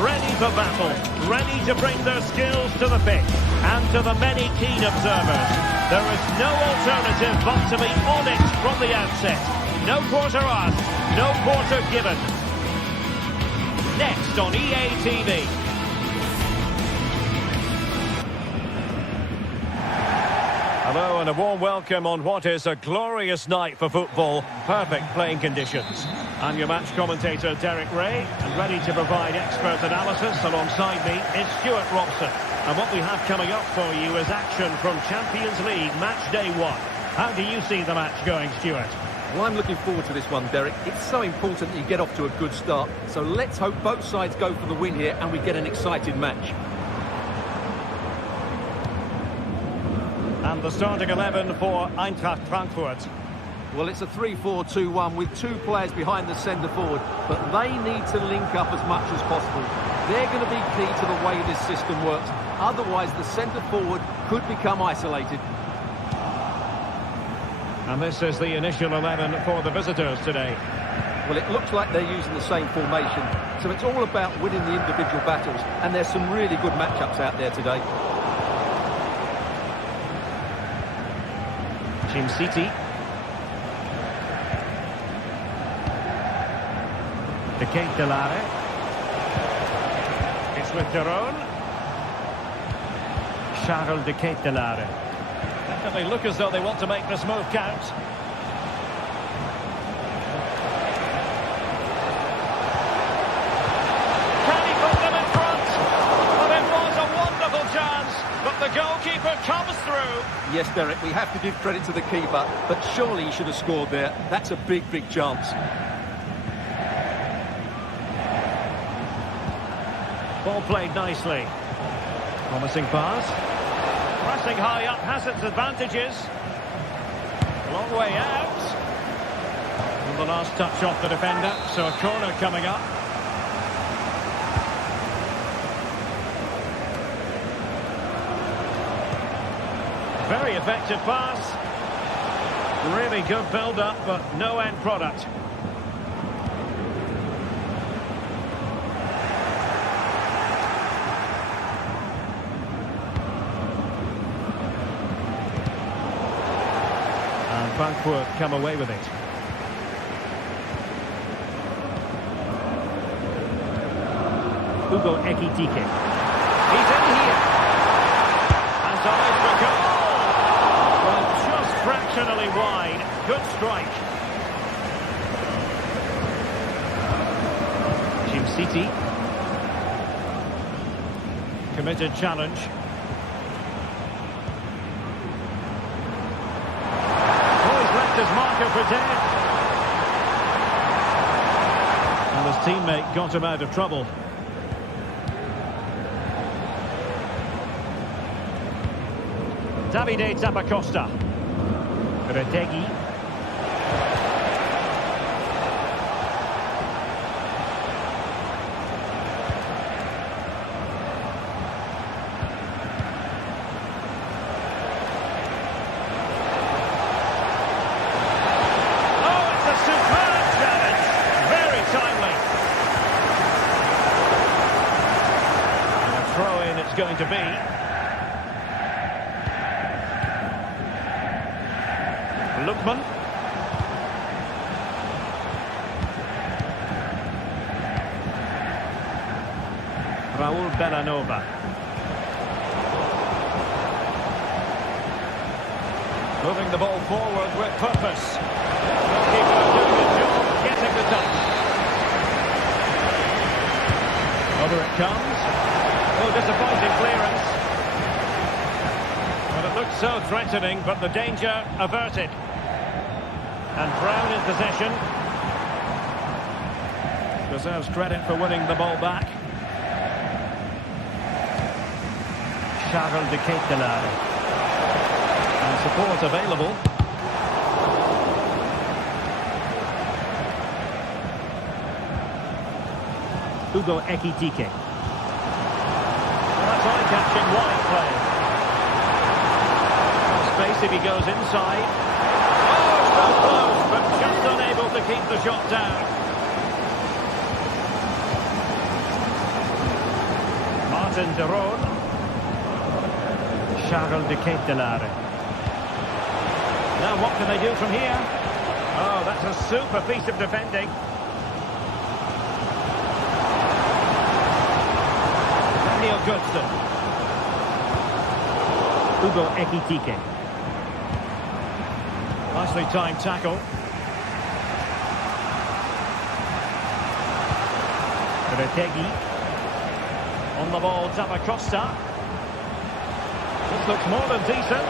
ready for battle, ready to bring their skills to the pitch. And to the many keen observers, there is no alternative but to be on it from the outset. No quarter asked, no quarter given. Next on EA TV. Hello and a warm welcome on what is a glorious night for football. Perfect playing conditions. I'm your match commentator Derek Ray, and ready to provide expert analysis alongside me is Stuart Robson. And what we have coming up for you is action from Champions League match day 1. How do you see the match going, Stuart? Well, I'm looking forward to this one, Derek. It's so important that you get off to a good start. So let's hope both sides go for the win here and we get an exciting match. And the starting 11 for Eintracht Frankfurt. Well, it's a 3-4-2-1 with two players behind the centre forward, but they need to link up as much as possible. They're going to be key to the way this system works. Otherwise, the centre forward could become isolated. And this is the initial 11 for the visitors today. Well, it looks like they're using the same formation, so it's all about winning the individual battles, and there's some really good matchups out there today. Team City. De Ketelare. It's with Daron. Charles De Ketelare. Definitely look as though they want to make this move count. Can he put them in front? Well, it was a wonderful chance, but the goalkeeper comes through. Yes, Derek, we have to give credit to the keeper, but surely he should have scored there. That's a big chance. Ball played nicely. Promising pass. Pressing high up has its advantages. Long way out. And the last touch off the defender, so a corner coming up. Very effective pass. Really good build-up, but no end product. And Frankfurt come away with it. Hugo Ekitike. He's in here. And eyes for goal. Fractionally wide. Good strike. Team City. Committed challenge. Oh, he's left his marker for dead. And his teammate got him out of trouble. Davide Zappacosta. Retegui. Oh, it's a superb challenge. Very timely. And a throw-in it's going to be. Lookman. Raul Bellanova. Moving the ball forward with purpose. Keeper doing a job, getting the touch. Over it comes. Oh, disappointing clearance. But it looked so threatening, but the danger averted. And Brown in possession. Deserves credit for winning the ball back. Charles De Ketelare. And support available. Hugo Ekitike. That's eye-catching wide play. Space if he goes inside. Close, but just unable to keep the shot down. Christensen de Roon. Charles de Ketelare. Now what can they do from here? Oh, that's a super piece of defending. Daniel Goodson. Hugo Ekitike. Nicely timed tackle. Retegi. On the ball, Zappacosta. This looks more than decent.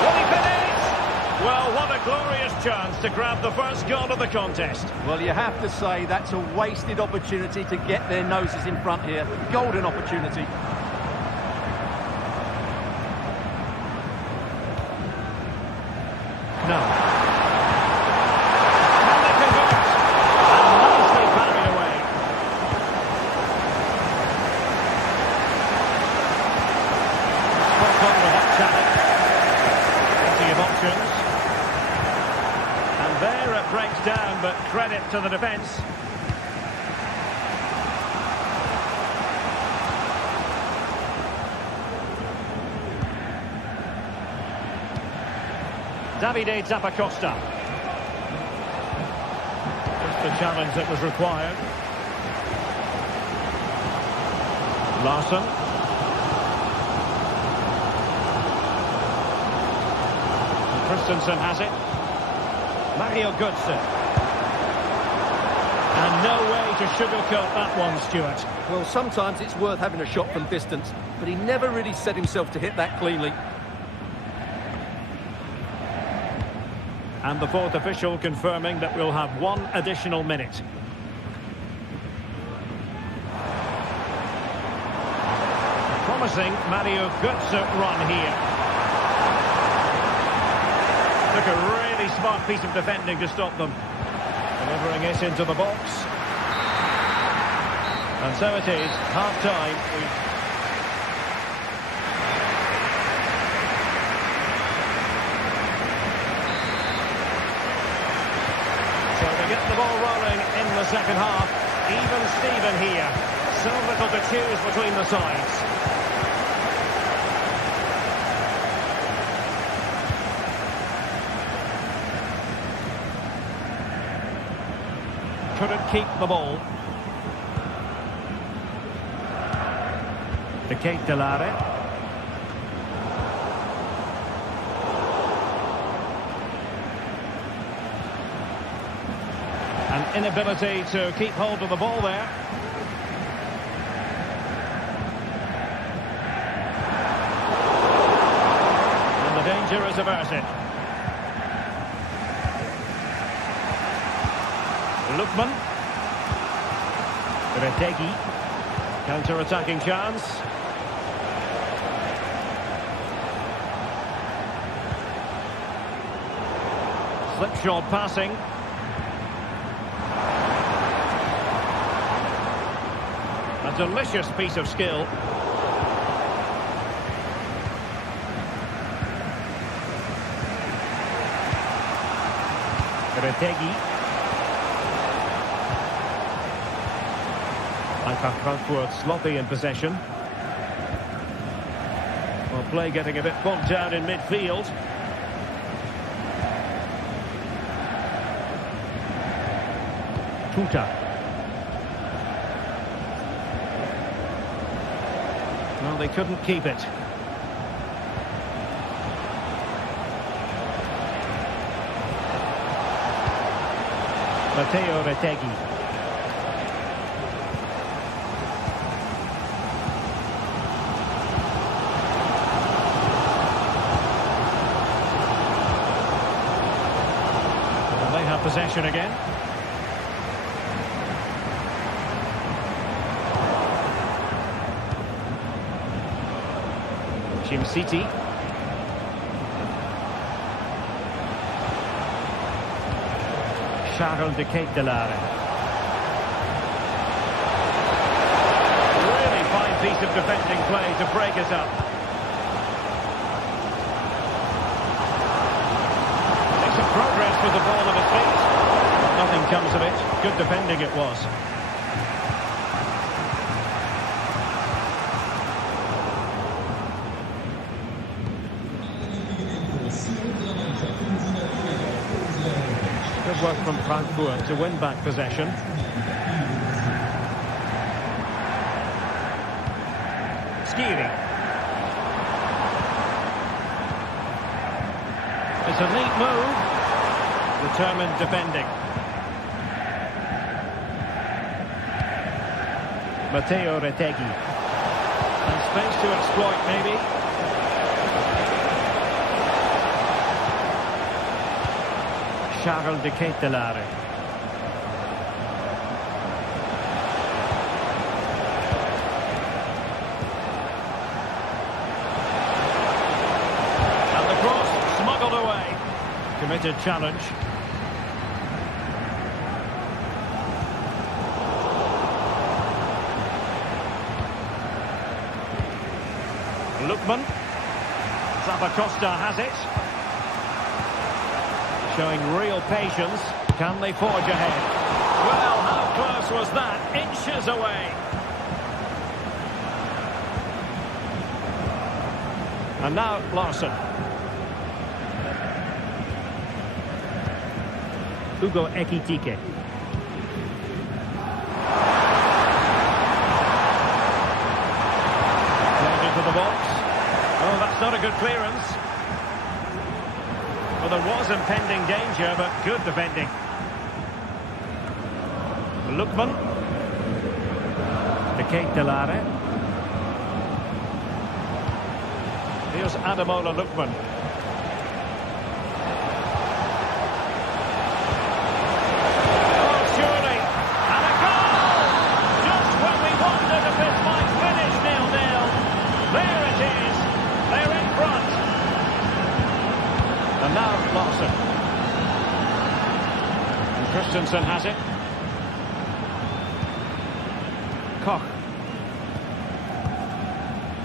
Will he finish? Well, what a glorious chance to grab the first goal of the contest. Well, you have to say that's a wasted opportunity to get their noses in front here. Golden opportunity. No. And they convert. And nicely parried away. Spot on with that challenge. Plenty of options. And there it breaks down, but credit to the defence. Davide Zappacosta. Just the challenge that was required. Larsson. Christensen has it. Mario Götze. And no way to sugarcoat that one, Stuart. Well, sometimes it's worth having a shot from distance, but he never really set himself to hit that cleanly. And the fourth official confirming that we'll have one additional minute. Promising Mario Götze run here. Took a really smart piece of defending to stop them. Delivering it into the box. And so it is, half-time. So they get the ball rolling in the second half. Even Steven here. So little to choose between the sides. Couldn't keep the ball. De Ketelare. An inability to keep hold of the ball there. And the danger is averted. Lookman. Retegi. Counter-attacking chance. Slipshod passing. A delicious piece of skill. Retegi. Eintracht Frankfurt sloppy in possession. Well, play getting a bit bogged down in midfield. Tuta. Well, they couldn't keep it. Matteo Retegi. Possession again. City. Charles de Ketelare. Really fine piece of defending play to break us up. Makes some progress with the ball at his feet. Nothing comes of it. Good defending it was. from Frankfurt to win back possession. Skiri. It's a neat move. Determined defending. Matteo Retegui. And space to exploit, maybe. Charles de Ketelaere. And the cross smuggled away. Committed challenge. Lookman. Zappacosta has it. Showing real patience. Can they forge ahead? Well, how close was that? Inches away. And now Larson. Hugo Ekitike. Played into the box. Oh, that's not a good clearance. Well, there was impending danger, but good defending. Lookman. De Ketelaere. Here's Ademola Lookman. Oh, surely. And a goal! Just when we wondered if this might finish 0-0. There it is. They're in front. And now Larson. And Christensen has it. Koch.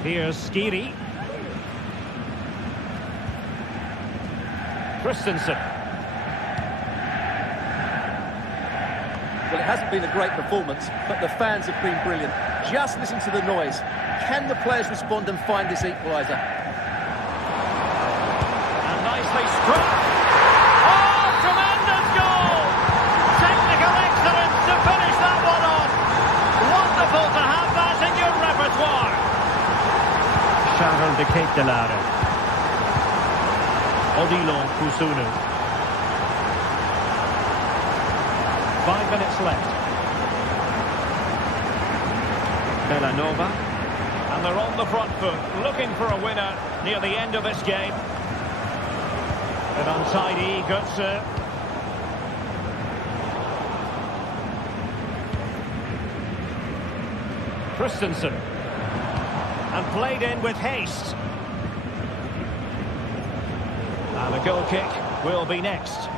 Here's Skiri. Christensen. Well, it hasn't been a great performance, but the fans have been brilliant. Just listen to the noise. Can the players respond and find this equaliser? And nicely struck. Oh, tremendous goal! Technical excellence to finish that one off. Wonderful to have that in your repertoire. Charles de Ketelaere. Odilo Kusunu. 5 minutes left. Bellanova. And they're on the front foot, looking for a winner near the end of this game. An untidy Götze. Christensen. And played in with haste. And the goal kick will be next.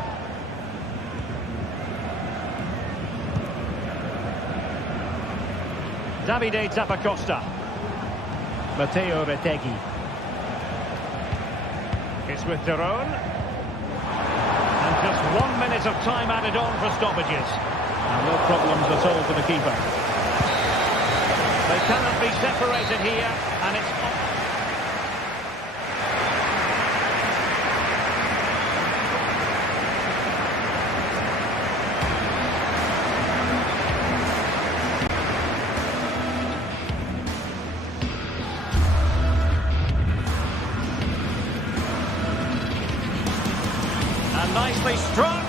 Davide Zappacosta. Matteo Retegui. It's with Derone. And just 1 minute of time added on for stoppages. And no problems at all for the keeper. They cannot be separated here, and it's... And nicely struck.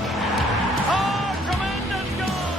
Oh, tremendous goal!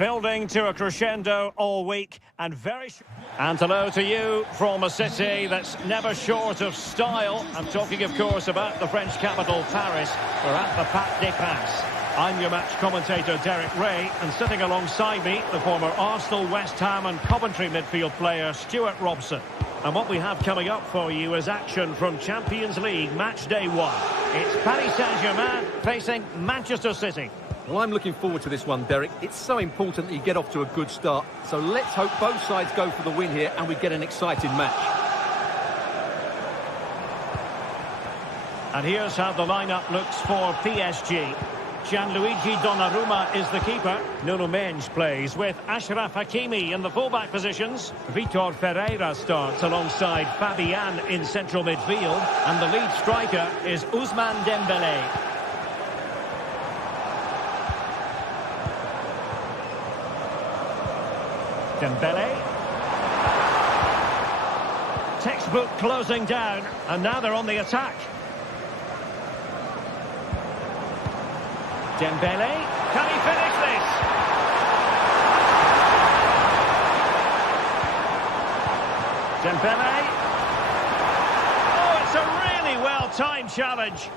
Building to a crescendo all week and And hello to you from a city that's never short of style. I'm talking, of course, about the French capital, Paris. We're at the Parc des Princes. I'm your match commentator, Derek Ray, and sitting alongside me, the former Arsenal, West Ham and Coventry midfield player, Stuart Robson. And what we have coming up for you is action from Champions League match day 1. It's Paris Saint-Germain facing Manchester City. Well, I'm looking forward to this one, Derek. It's so important that you get off to a good start. So let's hope both sides go for the win here and we get an exciting match. And here's how the lineup looks for PSG. Gianluigi Donnarumma is the keeper. Nuno Mendes plays with Achraf Hakimi in the fullback positions. Vitor Ferreira starts alongside Fabian in central midfield. And the lead striker is Ousmane Dembélé. Dembélé. Textbook closing down, and now they're on the attack. Dembélé, can he finish this? Dembélé. Oh, it's a really well-timed challenge.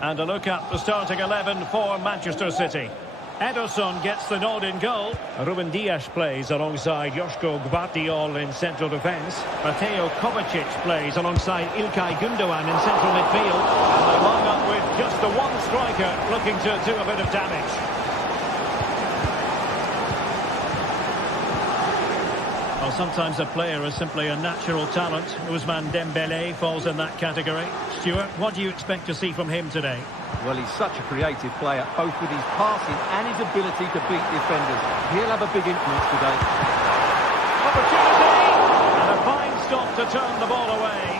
And a look at the starting 11 for Manchester City. Ederson gets the nod in goal. Ruben Dias plays alongside Joško Gvardiol in central defence. Mateo Kovacic plays alongside İlkay Gündoğan in central midfield. And they line up with just the one striker looking to do a bit of damage. Well, sometimes a player is simply a natural talent. Ousmane Dembélé falls in that category. Stuart, what do you expect to see from him today? Well, he's such a creative player, both with his passing and his ability to beat defenders. He'll have a big influence today. Opportunity! And a fine stop to turn the ball away.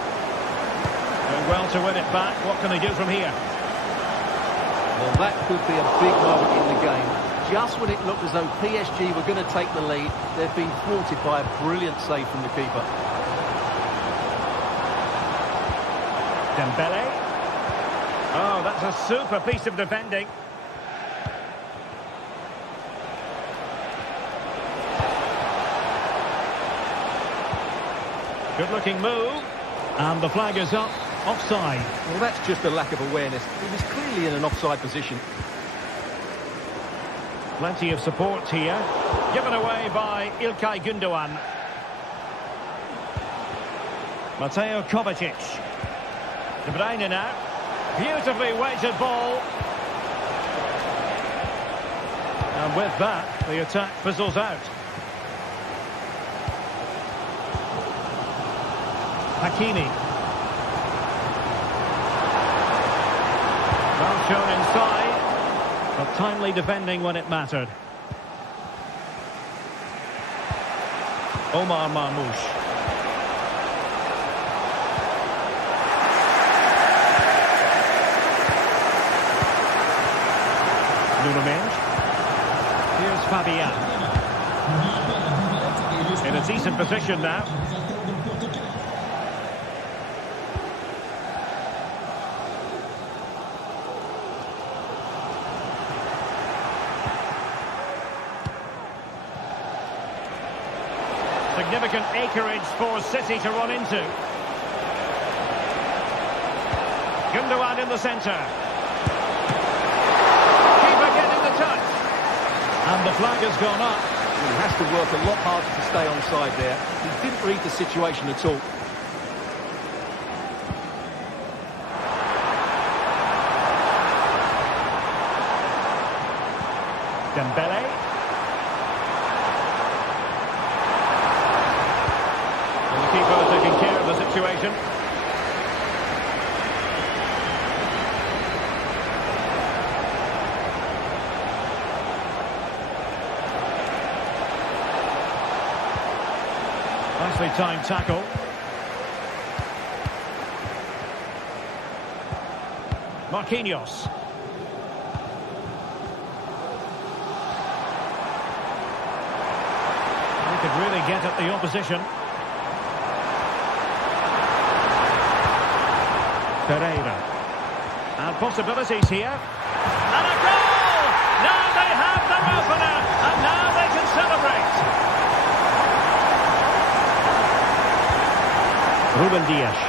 Doing well to win it back. What can they do from here? Well, that could be a big moment in the game. Just when it looked as though PSG were going to take the lead, they've been thwarted by a brilliant save from the keeper. Dembélé. Oh, that's a super piece of defending. Good-looking move. And the flag is up. Offside. Well, that's just a lack of awareness. He was clearly in an offside position. Plenty of support here. Given away by İlkay Gündoğan. Mateo Kovacic. De Bruyne now. Beautifully weighted ball. And with that, the attack fizzles out. Hakimi. Well shown inside, but timely defending when it mattered. Omar Marmoush. Nuno Mendes. Here's Fabian. In a decent position now. Significant acreage for City to run into. Gündoğan in the centre. And the flag has gone up. He has to work a lot harder to stay onside there. He didn't read the situation at all. Dembélé. And the keeper taking care of the situation. Nicely timed tackle. Marquinhos. He could really get at the opposition. Pereira. And possibilities here. And a goal! Now they have their opener! celebrate. Ruben Dias.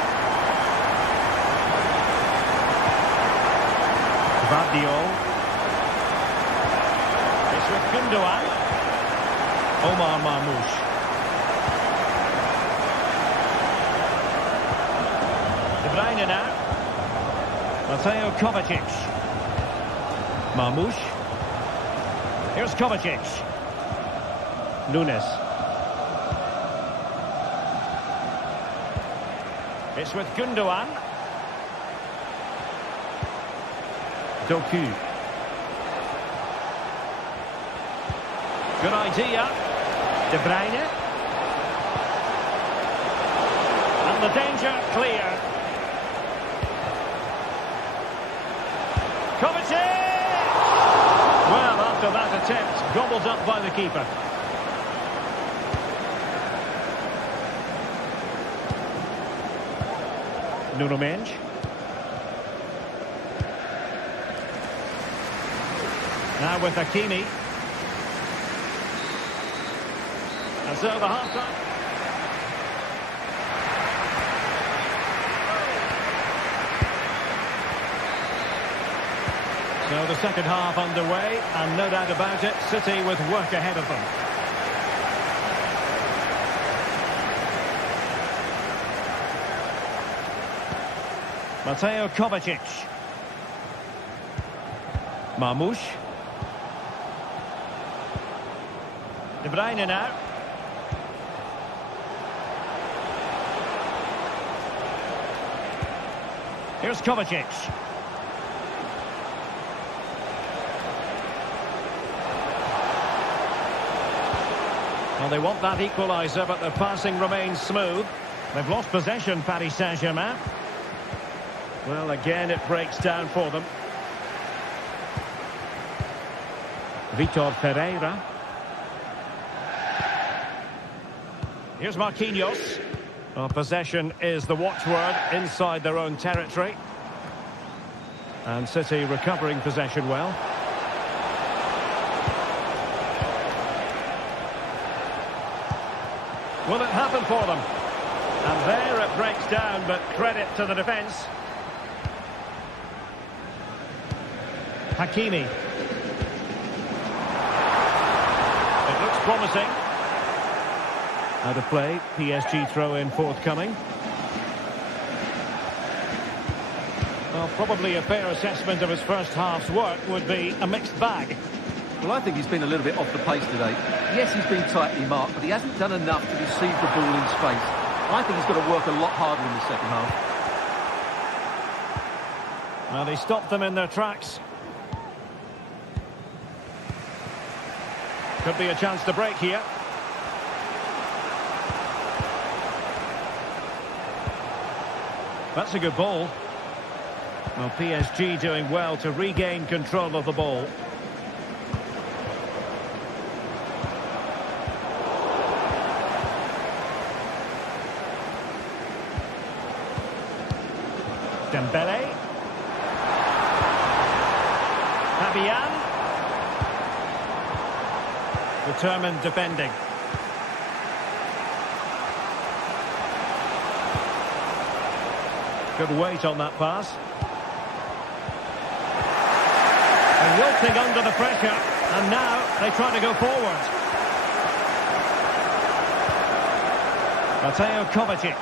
Vardiol. It's with Gundogan. Omar Marmoush. De Bruyne now. Mateo Kovacic. Marmoush. Here's Kovacic. Nunes. It's with Gundogan. Doku. Good idea. De Bruyne. And the danger clear. Kovacic! Well, after that attempt, gobbled up by the keeper. Nuno Mendes. Now with Hakimi. And so the half-time. So the second half underway, and no doubt about it, City with work ahead of them. Mateo Kovacic. Marmoush. De Bruyne now. Here's Kovacic. Well, they want that equaliser, but their passing remains smooth. They've lost possession, Paris Saint-Germain. Well, again, it breaks down for them. Vitor Pereira. Here's Marquinhos. Well, possession is the watchword inside their own territory. And City recovering possession well. Will it happen for them? And there it breaks down, but credit to the defence. Hakimi. It looks promising. Out of play, PSG throw-in forthcoming. Well, probably a fair assessment of his first half's work would be a mixed bag. Well, I think he's been a little bit off the pace today. Yes, he's been tightly marked, but he hasn't done enough to receive the ball in space. I think he's got to work a lot harder in the second half. Well, they stopped them in their tracks. Could be a chance to break here. That's a good ball. Well, PSG doing well to regain control of the ball. Dembele. Fabian. Determined defending. Good weight on that pass. And wilting under the pressure. And now they try to go forward. Mateo Kovacic.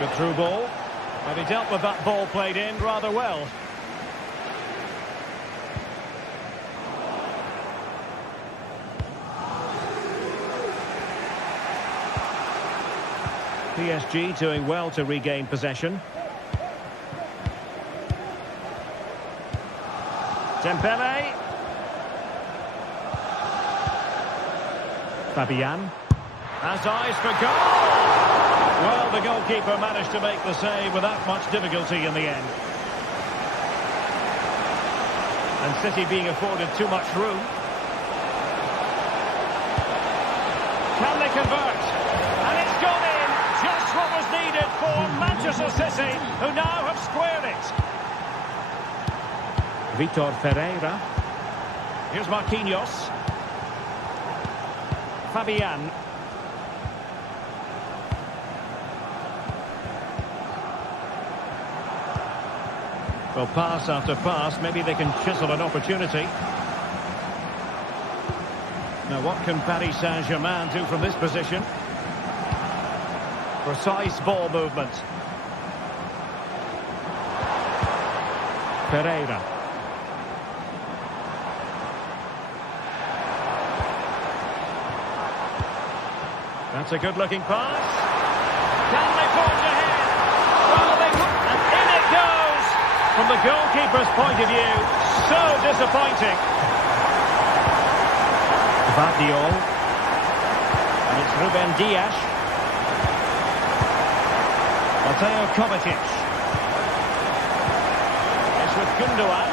Good through ball. And he dealt with that ball played in rather well. PSG doing well to regain possession. Dembele. Fabian. Has eyes for goal! Well, the goalkeeper managed to make the save without much difficulty in the end. And City being afforded too much room. Can they convert? And it's gone in! Just what was needed for Manchester City, who now have squared it. Vitor Pereira. Here's Marquinhos. Fabian. Well, pass after pass, maybe they can chisel an opportunity. Now, what can Paris Saint-Germain do from this position? Precise ball movement. Pereira. That's a good-looking pass. Can they forge ahead? Well, they would, and in it goes! From the goalkeeper's point of view, so disappointing. Vardiol. And it's Ruben Dias. Mateo Kovacic. It's with Gundogan.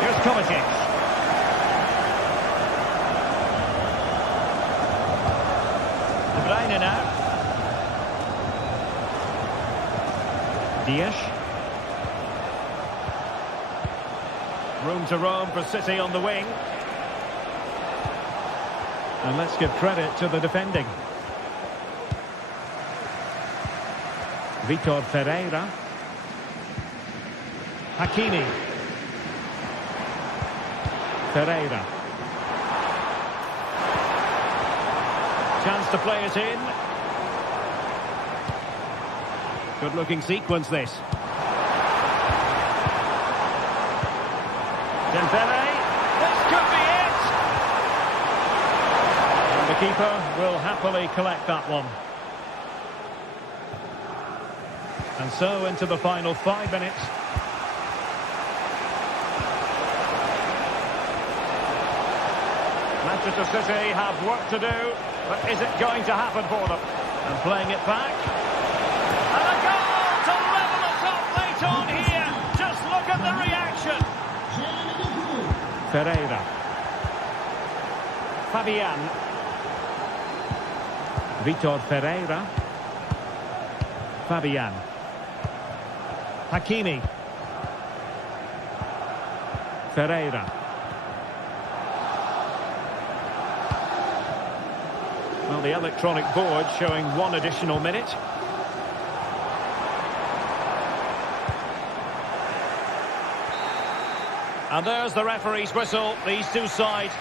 Here's Kovacic. De Bruyne now. Dias. Room to roam for City on the wing. And let's give credit to the defending. Vitor Pereira. Hakimi. Pereira. Chance to play it in. Good looking sequence this. Dembele. This could be it. And the keeper will happily collect that one. And so into the final 5 minutes. Manchester City have work to do, but is it going to happen for them? And playing it back. And a goal to level us up late on here. Just look at the reaction. Pereira. Fabian. Vitor Pereira. Fabian. Hakimi. Pereira. Well, the electronic board showing 1 additional minute. And there's the referee's whistle. These two sides...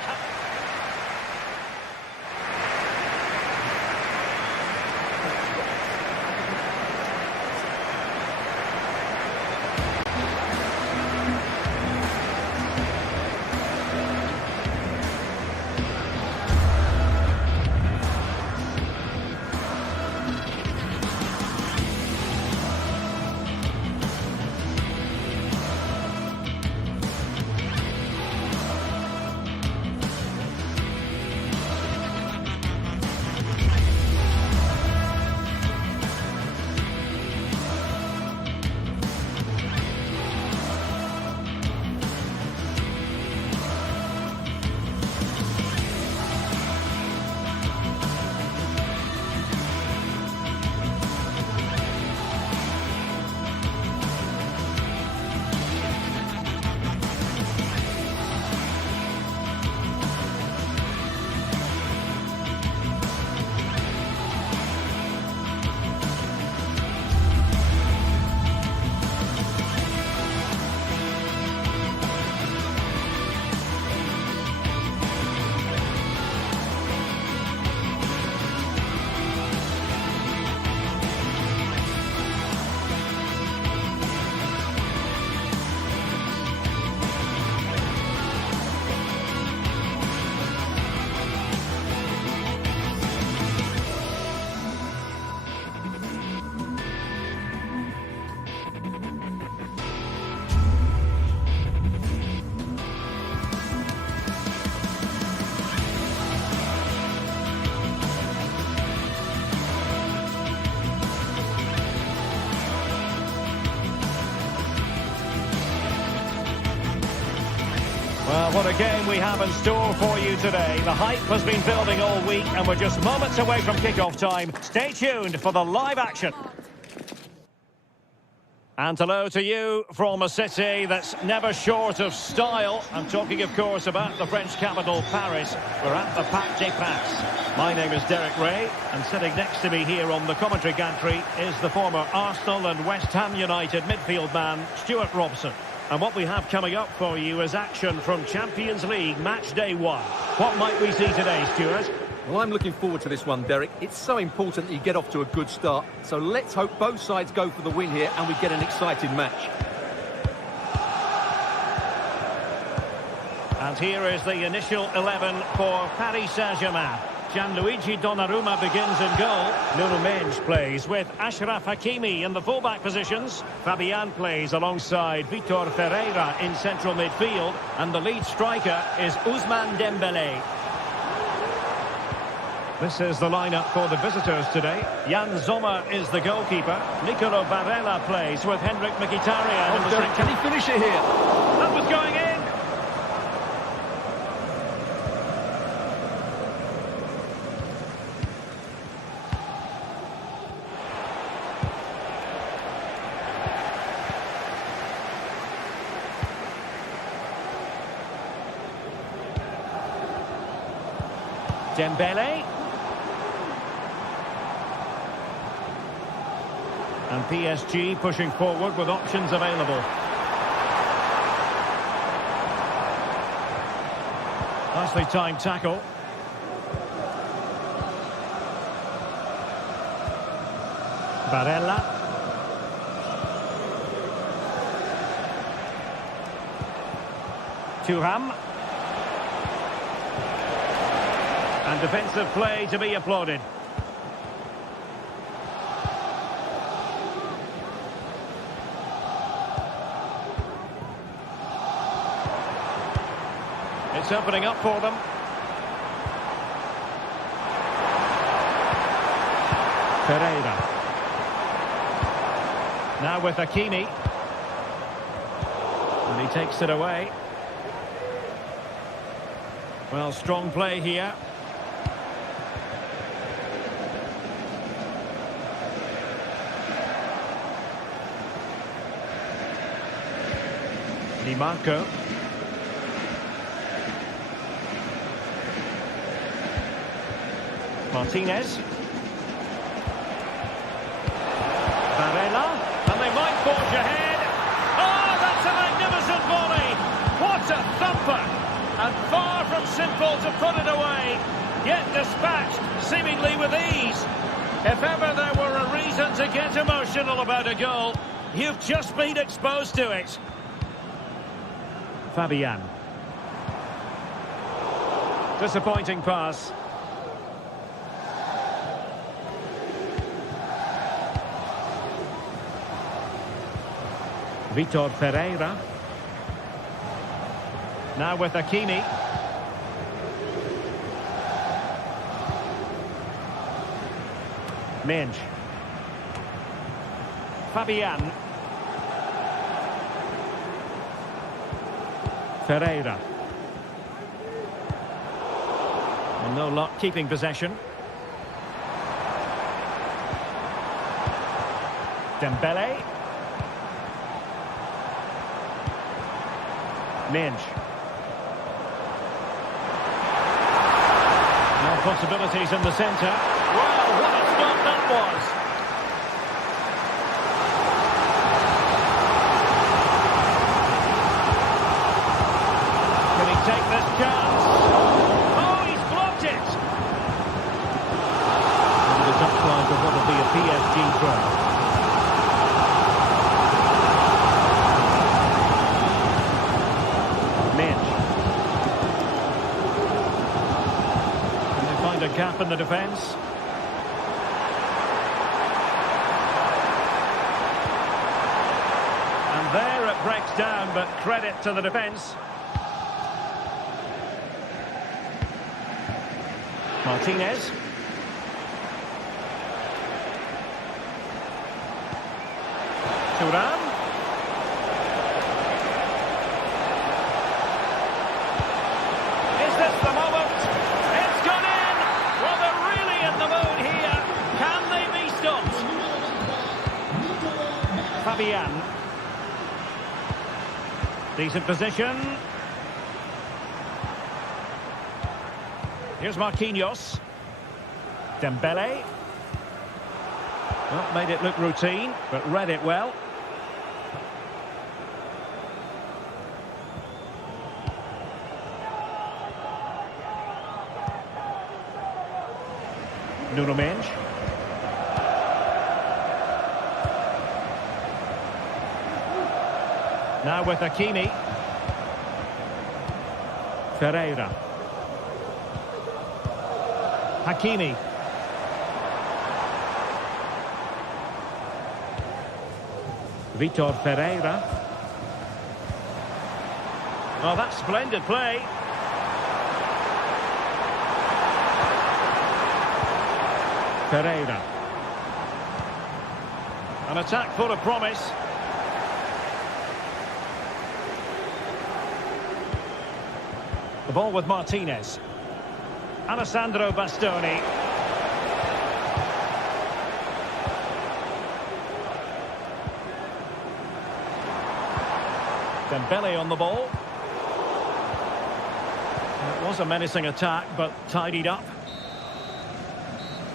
Well, what a game we have in store for you today. The hype has been building all week and we're just moments away from kick-off time. Stay tuned for the live action. And hello to you from a city that's never short of style. I'm talking, of course, about the French capital, Paris. We're at the Parc des Princes. My name is Derek Ray, and sitting next to me here on the commentary gantry is the former Arsenal and West Ham United midfield man, Stuart Robson. And what we have coming up for you is action from Champions League match day 1. What might we see today, Stuart? Well, I'm looking forward to this one, Derek. It's so important that you get off to a good start. So let's hope both sides go for the win here and we get an exciting match. And here is the initial 11 for Paris Saint-Germain. Gianluigi Donnarumma begins in goal. Nuno Mendes plays with Achraf Hakimi in the fullback positions. Fabian plays alongside Vitor Ferreira in central midfield. And the lead striker is Ousmane Dembélé. This is the lineup for the visitors today. Jan Sommer is the goalkeeper. Nicolo Barella plays with Henrik Mkhitaryan in the Derek, can he finish it here? That was going in. Dembélé. And PSG pushing forward with options available. Nicely timed tackle. Barella. Thuram. And defensive play to be applauded. It's opening up for them. Ferreira. Now with Hakimi. And he takes it away. Well, strong play here. Di Marco. Martinez. Barella. And they might forge ahead. Oh, that's a magnificent volley. What a thumper. And far from simple to put it away. Yet dispatched, seemingly with ease. If ever there were a reason to get emotional about a goal, you've just been exposed to it. Fabian. Disappointing pass. Vitor Ferreira. Now with Hakimi. Mendes. Fabian. Ferreira. And no luck keeping possession. Dembélé. Mendes. Now possibilities in the centre. Wow, what a stop that was! Can he take this chance? Oh, he's blocked it! Into the touchline of what will be a PSG throw. A gap in the defence. And there it breaks down, but credit to the defence. Martinez. Thuram. Is this the moment? It's gone in! Well, they're really in the mood here. Can they be stopped? Fabian. Decent position. Here's Marquinhos. Dembele. Well, made it look routine, but read it well. Nuno Mendes. Now with Hakimi. Ferreira. Hakimi. Vitor Ferreira. Oh, that's splendid play. Ferreira. An attack full of promise. The ball with Martinez. Alessandro Bastoni. Dembele on the ball. It was a menacing attack, but tidied up.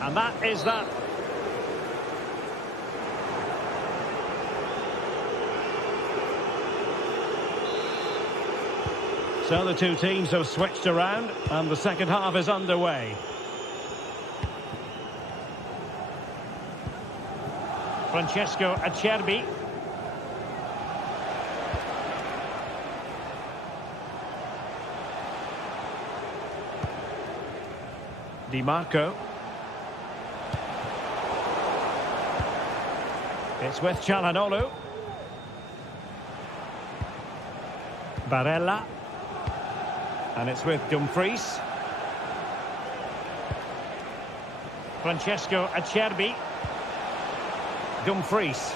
And that is that. So the two teams have switched around, and the second half is underway. Francesco Acerbi. Di Marco. It's with Çalhanoğlu. Barella. And it's with Dumfries. Francesco Acerbi. Dumfries.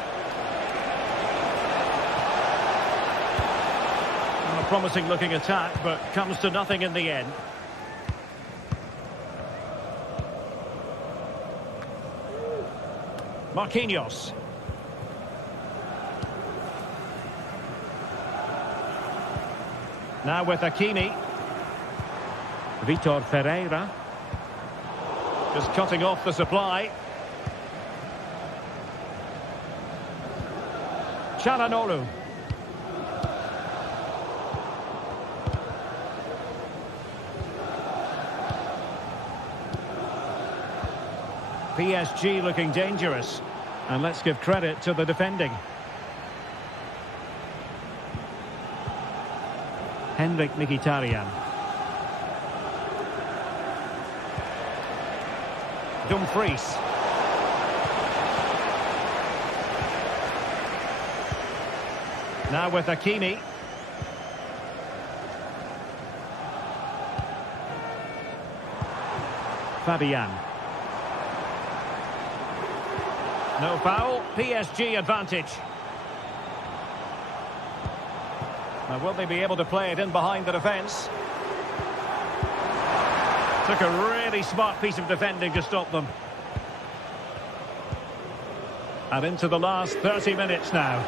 A promising looking attack, but comes to nothing in the end. Marquinhos. Now with Hakimi. Vitor Ferreira. Just cutting off the supply. Çalhanoğlu. PSG looking dangerous. And let's give credit to the defending. Henrik Mkhitaryan. Dumfries. Now with Hakimi. Fabian. No foul, PSG advantage. Now will they be able to play it in behind the defence? Took a really smart piece of defending to stop them. And into the last 30 minutes now.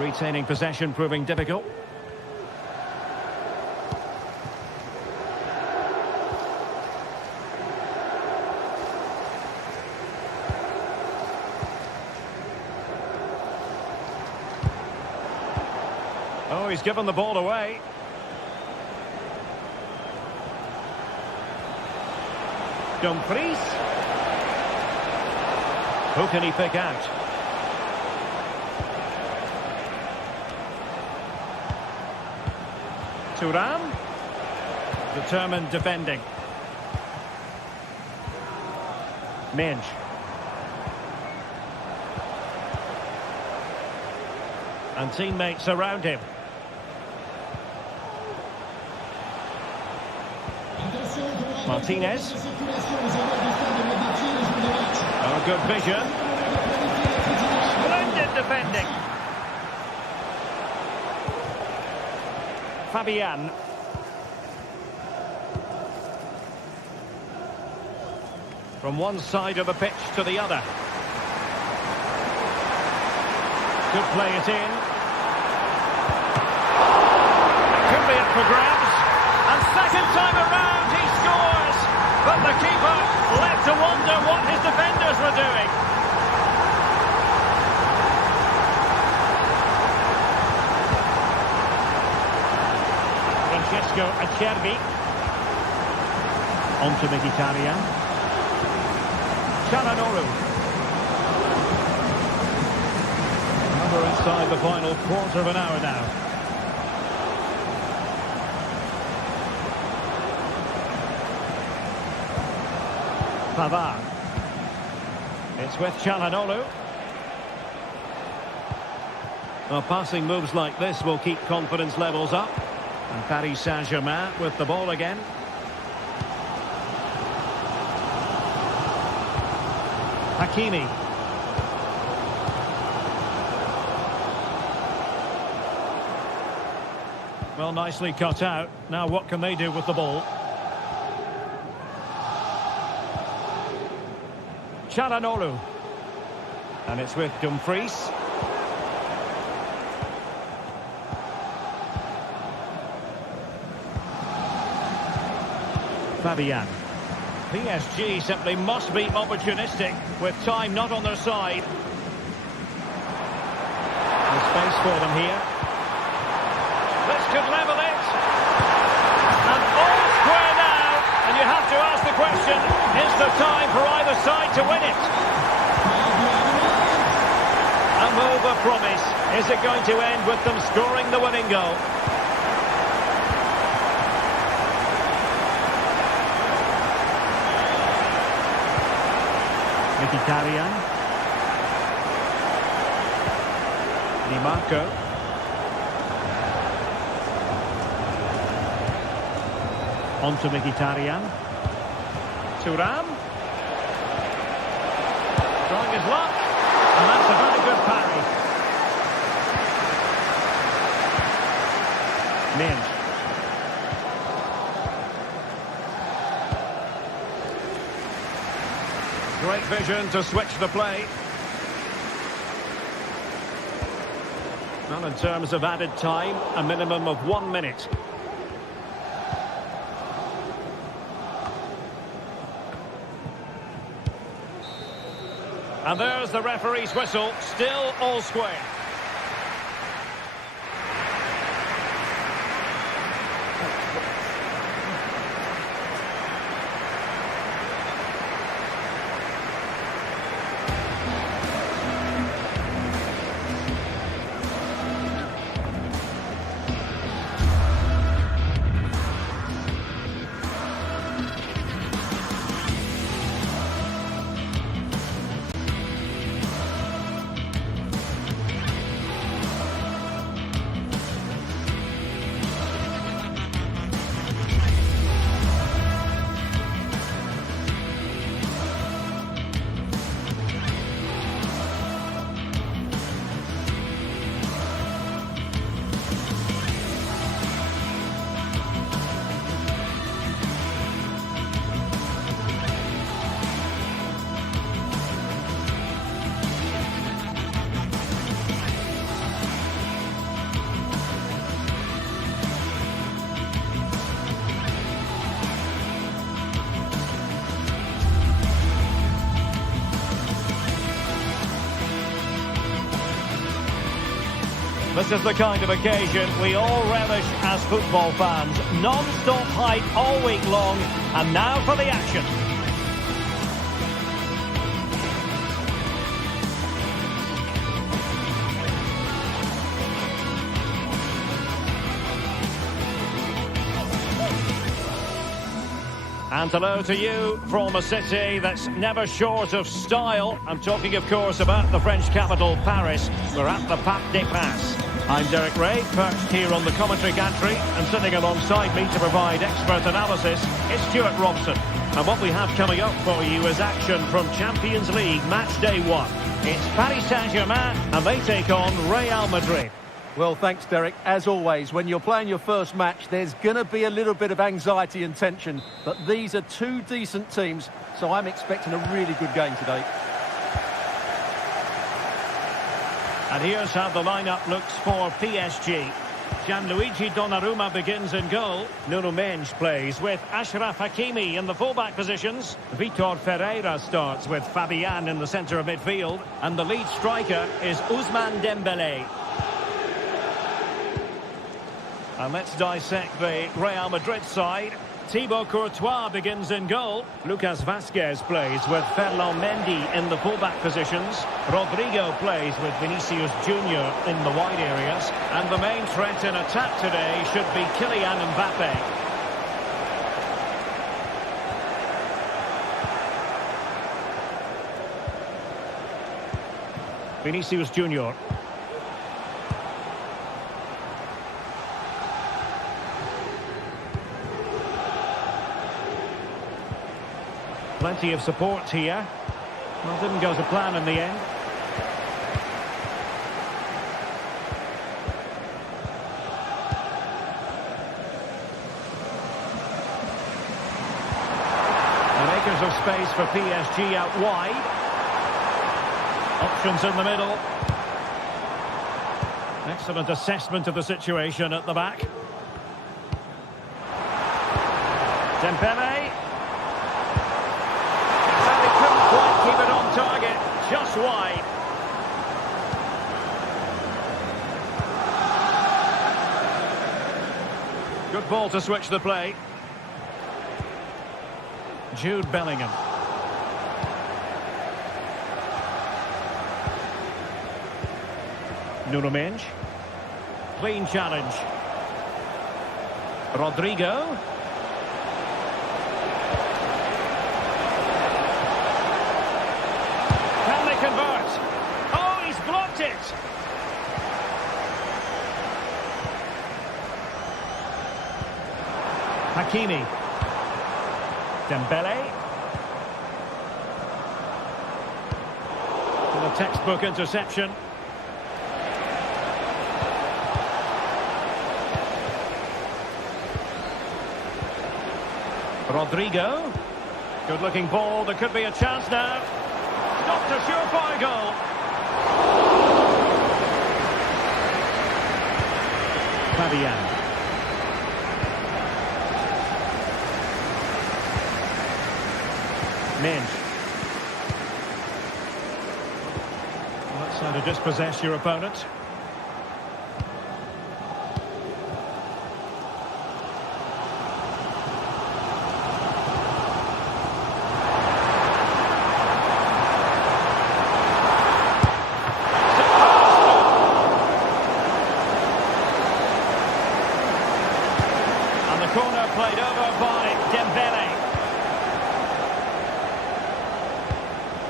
Retaining possession proving difficult. Oh, he's given the ball away. Dumfries. Who can he pick out? Thuram. Determined defending. Mendes. And teammates around him. Martinez. Oh, good vision. Splendid defending. Fabian. From one side of the pitch to the other. Could play it in. It could be up for grabs. And second time around he scores. But the keeper left to wonder what his defenders were doing. Francesco Acerbi. On to Mkhitaryan. Çalhanoğlu. We're inside the final quarter of an hour now. Pavard. It's with Çalhanoğlu. Well, passing moves like this will keep confidence levels up. And Paris Saint-Germain with the ball again. Hakimi. Well, nicely cut out. Now what can they do with the ball? Çalhanoğlu. And it's with Dumfries. Fabian. PSG simply must be opportunistic with time not on their side. There's space for them here. This could level it. And all square now. And you have to ask the question, is there time for either side to win it? A move of promise. Is it going to end with them scoring the winning goal? Mkhitaryan. Di Marco. On to Mkhitaryan. Thuram. Trying his luck. And that's a very good parry. Mint. Great vision to switch the play. Well, in terms of added time, a minimum of 1 minute. And there's the referee's whistle, still all square. This is the kind of occasion we all relish as football fans. Non-stop hype all week long, and now for the action. And hello to you from a city that's never short of style. I'm talking, of course, about the French capital, Paris. We're at the Parc des Princes. I'm Derek Ray, perched here on the commentary gantry, and sitting alongside me to provide expert analysis is Stuart Robson. And what we have coming up for you is action from Champions League match day 1. It's Paris Saint-Germain, and they take on Real Madrid. Well, thanks, Derek. As always, when you're playing your first match, there's going to be a little bit of anxiety and tension. But these are two decent teams, so I'm expecting a really good game today. And here's how the lineup looks for PSG. Gianluigi Donnarumma begins in goal. Nuno Mendes plays with Achraf Hakimi in the fullback positions. Vitor Ferreira starts with Fabian in the centre of midfield. And the lead striker is Ousmane Dembélé. And let's dissect the Real Madrid side. Thibaut Courtois begins in goal. Lucas Vazquez plays with Ferland Mendy in the fullback positions. Rodrigo plays with Vinicius Junior in the wide areas. And the main threat in attack today should be Kylian Mbappe. Vinicius Junior. Plenty of support here. Well, didn't go to plan in the end. And acres of space for PSG out wide. Options in the middle. Excellent assessment of the situation at the back. Dembélé. Keep it on target, just wide. Good ball to switch the play. Jude Bellingham. Nuno Mendes. Clean challenge. Rodrigo. Convert. Oh, he's blocked it. Hakimi. Dembélé. And a textbook interception. Rodrigo. Good looking ball. There could be a chance now. Not a surefire goal. Fabian. Mendes. Well, that's how to dispossess your opponent. Corner played over by Dembélé.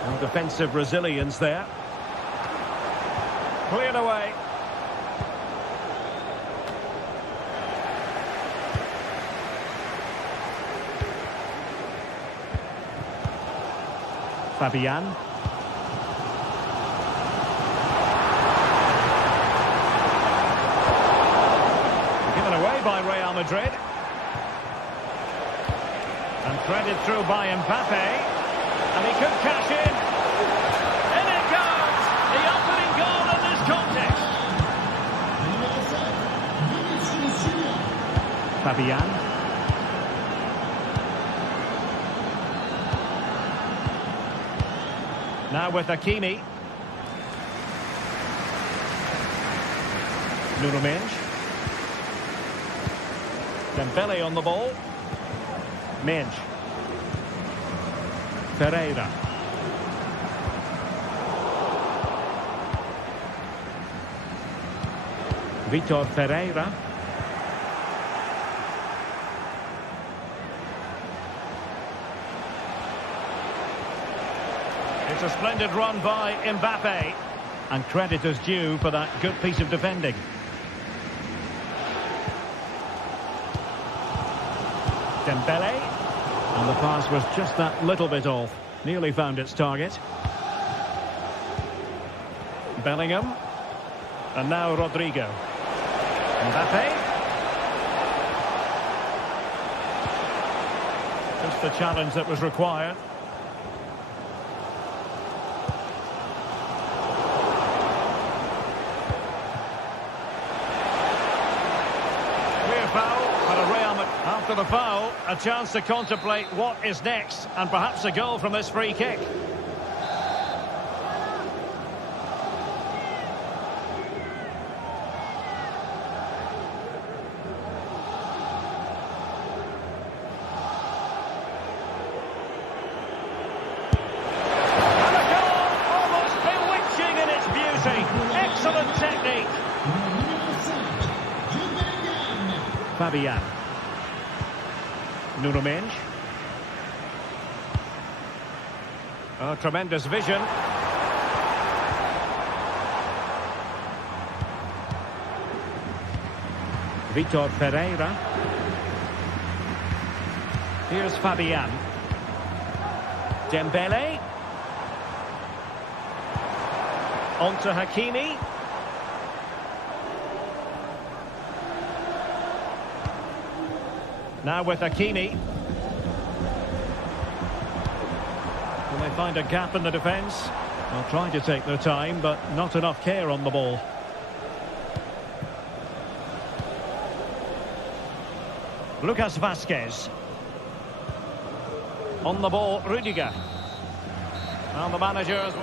No defensive resilience there. Cleared away. Fabian. Given away by Real Madrid. And threaded through by Mbappe. And he could cash in. In it goes! The opening goal in this contest. Fabian. Now with Hakimi. Nuno Mendes. Dembélé on the ball. Mendes. Ferreira. Vitor Ferreira. It's a splendid run by Mbappe. And credit is due for that good piece of defending. Dembélé. And the pass was just that little bit off. Nearly found its target. Bellingham. And now Rodrigo. Mbappe. Just the challenge that was required. Clear foul, but a Real Madrid. After the foul, a chance to contemplate what is next, and perhaps a goal from this free kick. Excellent technique. Fabian. Nuno Mendes. Oh, tremendous vision. Vitor Pereira. Here's Fabian. Dembele. On to Hakimi. Now with Hakimi. Will they find a gap in the defence? They'll try to take their time, but not enough care on the ball. Lucas Vazquez. On the ball, Rudiger. And the managers...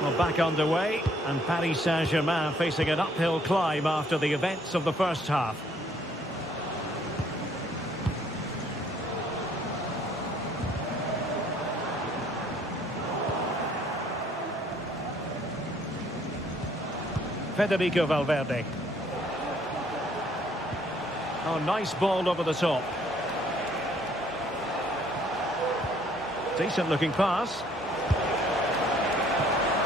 Well, back underway, and Paris Saint-Germain facing an uphill climb after the events of the first half. Federico Valverde. Oh, nice ball over the top. Decent looking pass.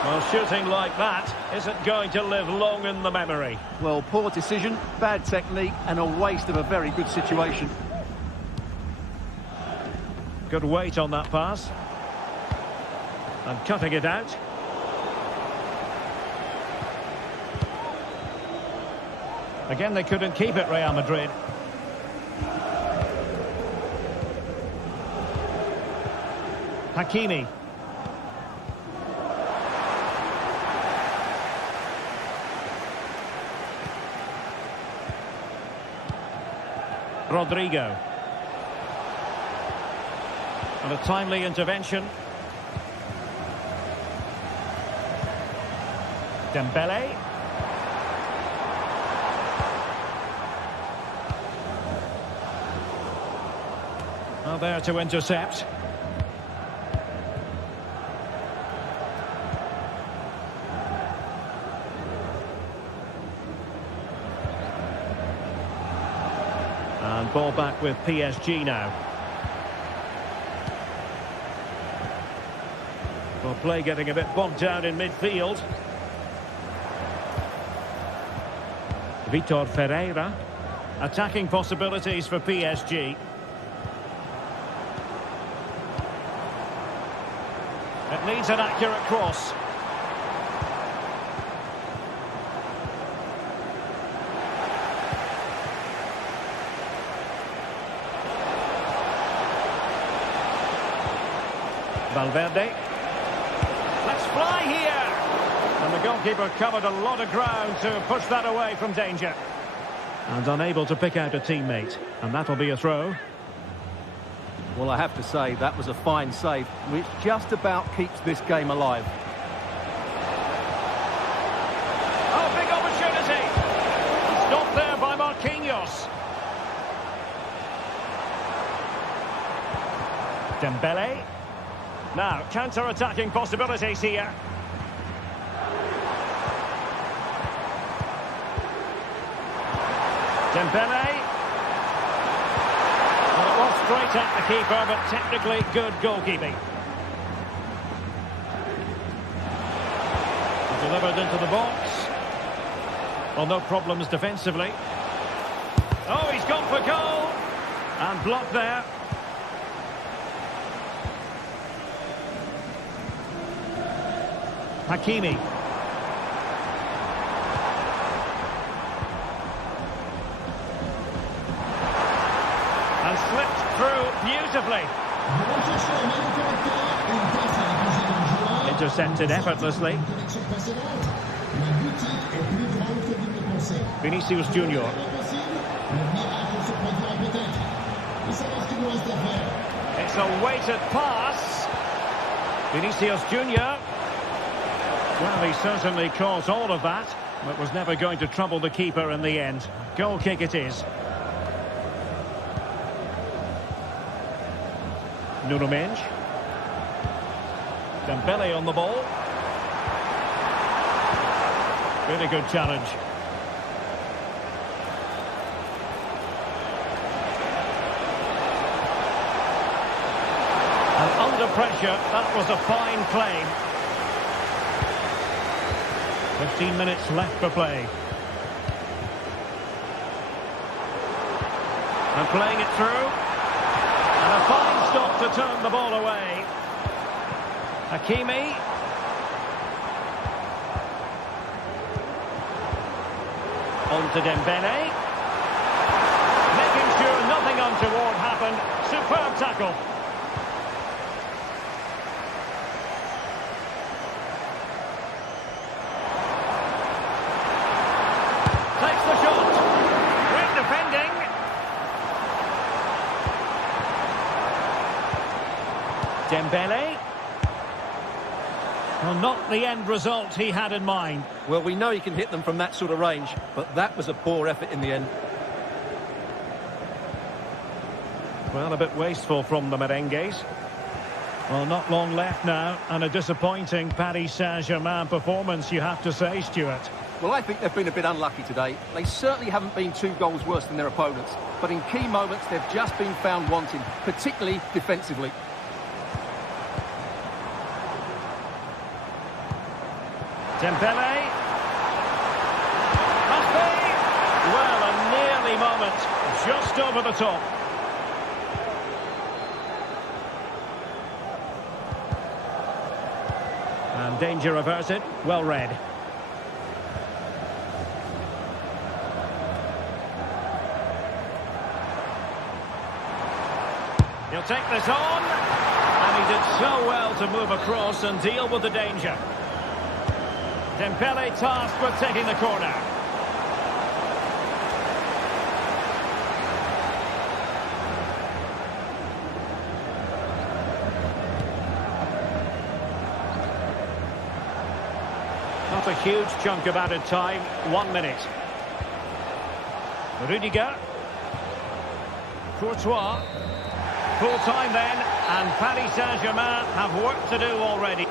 Well, shooting like that isn't going to live long in the memory. Well, poor decision, bad technique, and a waste of a very good situation. Good weight on that pass. And cutting it out. Again, they couldn't keep it, Real Madrid. Hakimi. Rodrigo. And a timely intervention. Dembele. Well, there to intercept. And ball back with PSG now. Well, play getting a bit bogged down in midfield. Vitor Pereira. Attacking possibilities for PSG. It needs an accurate cross. Valverde. Let's fly here! And the goalkeeper covered a lot of ground to push that away from danger. And unable to pick out a teammate. And that'll be a throw. Well, I have to say, that was a fine save, which just about keeps this game alive. Oh, big opportunity! Stopped there by Marquinhos. Dembele. Now, counter-attacking possibilities here. Dembele. Well, it was straight at the keeper, but technically good goalkeeping. Delivered into the box. Well, no problems defensively. Oh, he's gone for goal. And blocked there. Hakimi. And slipped through beautifully. Intercepted effortlessly. Vinicius Junior. It's a weighted pass. Vinicius Junior. Well, he certainly caused all of that, but was never going to trouble the keeper in the end. Goal kick it is. Nuno Mendes. Dembele on the ball. Really good challenge. And under pressure, that was a fine claim. 15 minutes left for play. And playing it through. And a fine stop to turn the ball away. Hakimi. On to Dembele. Making sure nothing untoward happened. Superb tackle. Takes the shot. Great defending. Dembele. Well, not the end result he had in mind. Well, we know he can hit them from that sort of range, but that was a poor effort in the end. Well, a bit wasteful from the merengues. Well, not long left now, and a disappointing Paris Saint-Germain performance, you have to say, Stuart. Well, I think they've been a bit unlucky today. They certainly haven't been 2 goals worse than their opponents, but in key moments they've just been found wanting, particularly defensively. Dembele. Must be. Well, a nearly moment. Just over the top. And danger averted. Well read. He'll take this on. And he did so well to move across and deal with the danger. Dembele tasked with taking the corner. Not a huge chunk of added time, 1 minute. Rudiger. Courtois. Full time then, and Paris Saint-Germain have work to do already.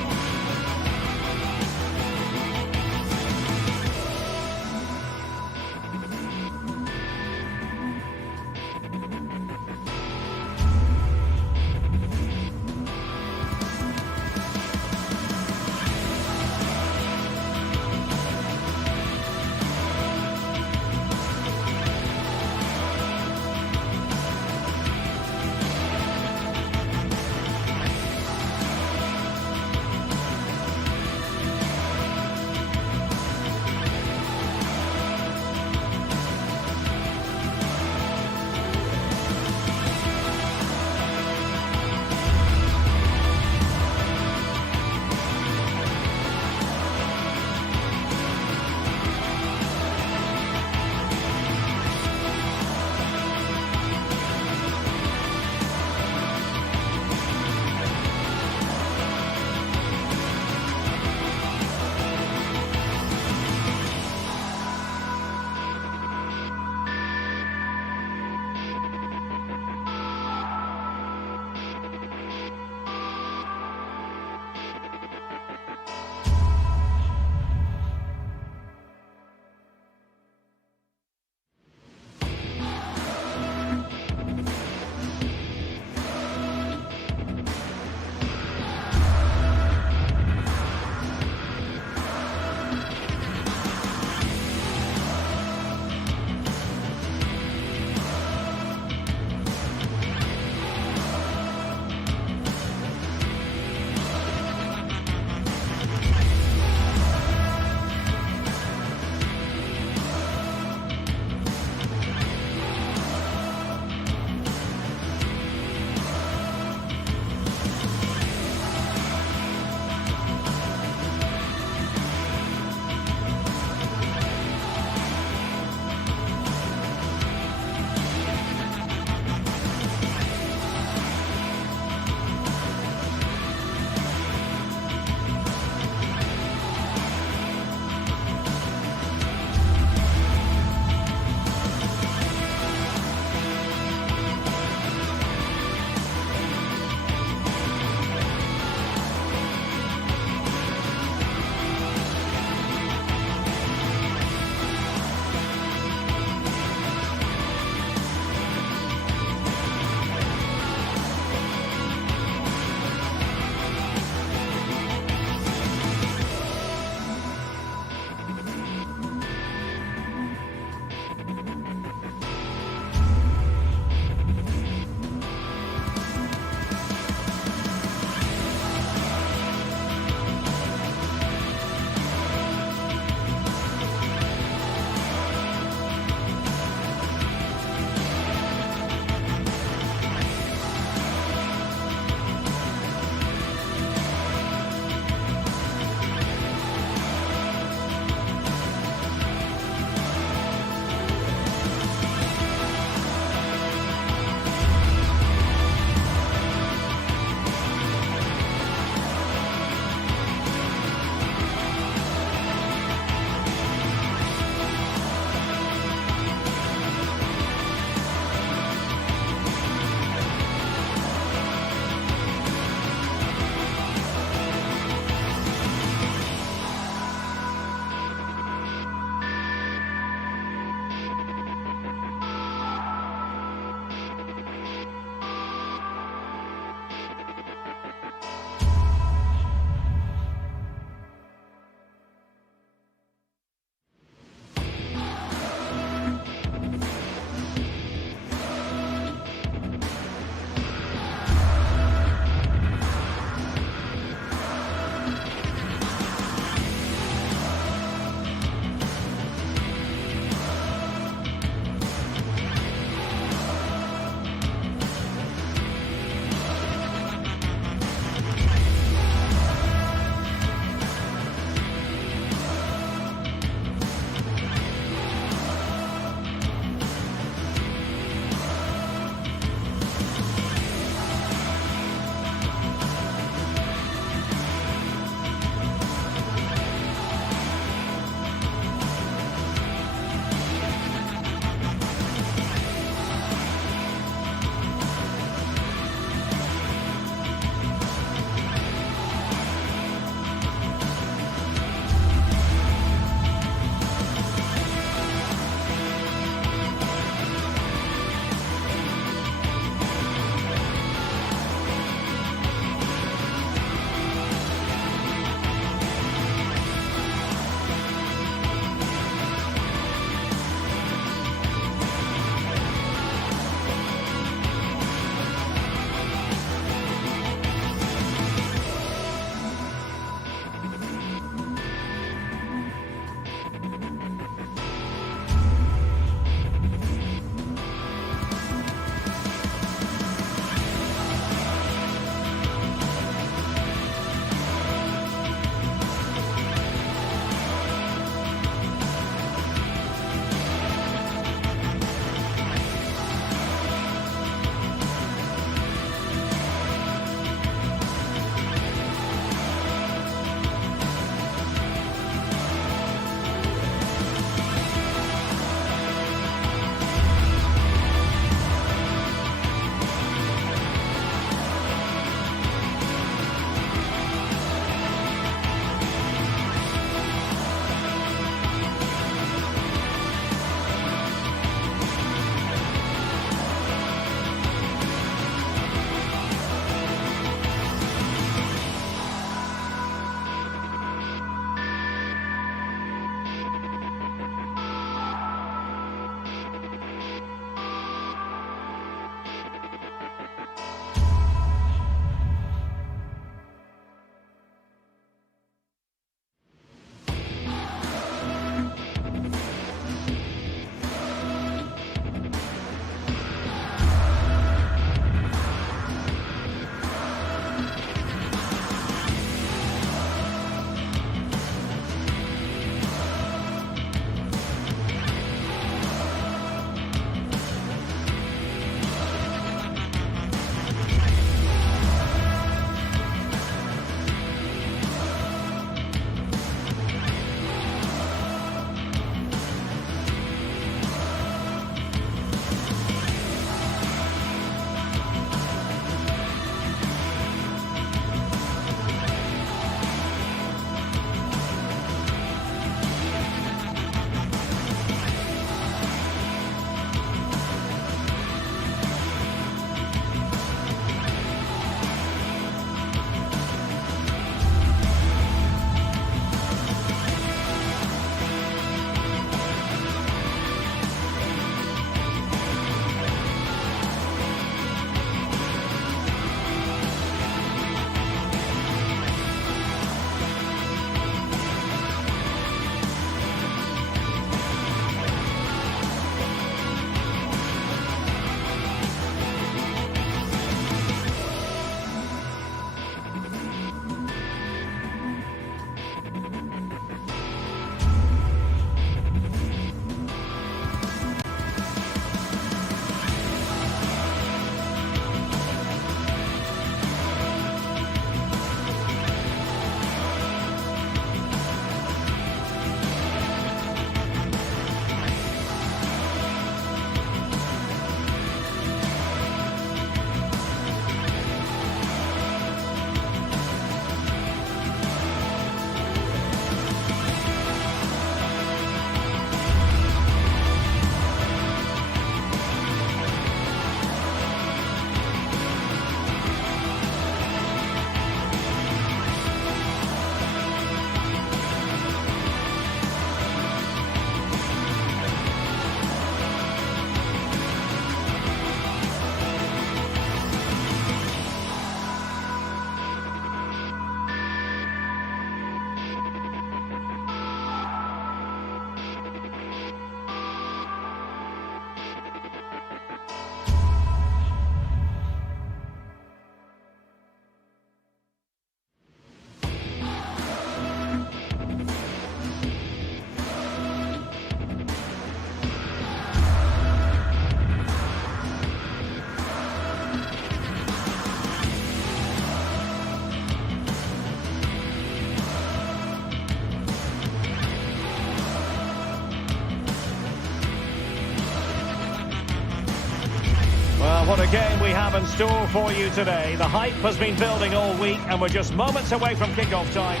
game we have in store for you today. The hype has been building all week and we're just moments away from kick-off time.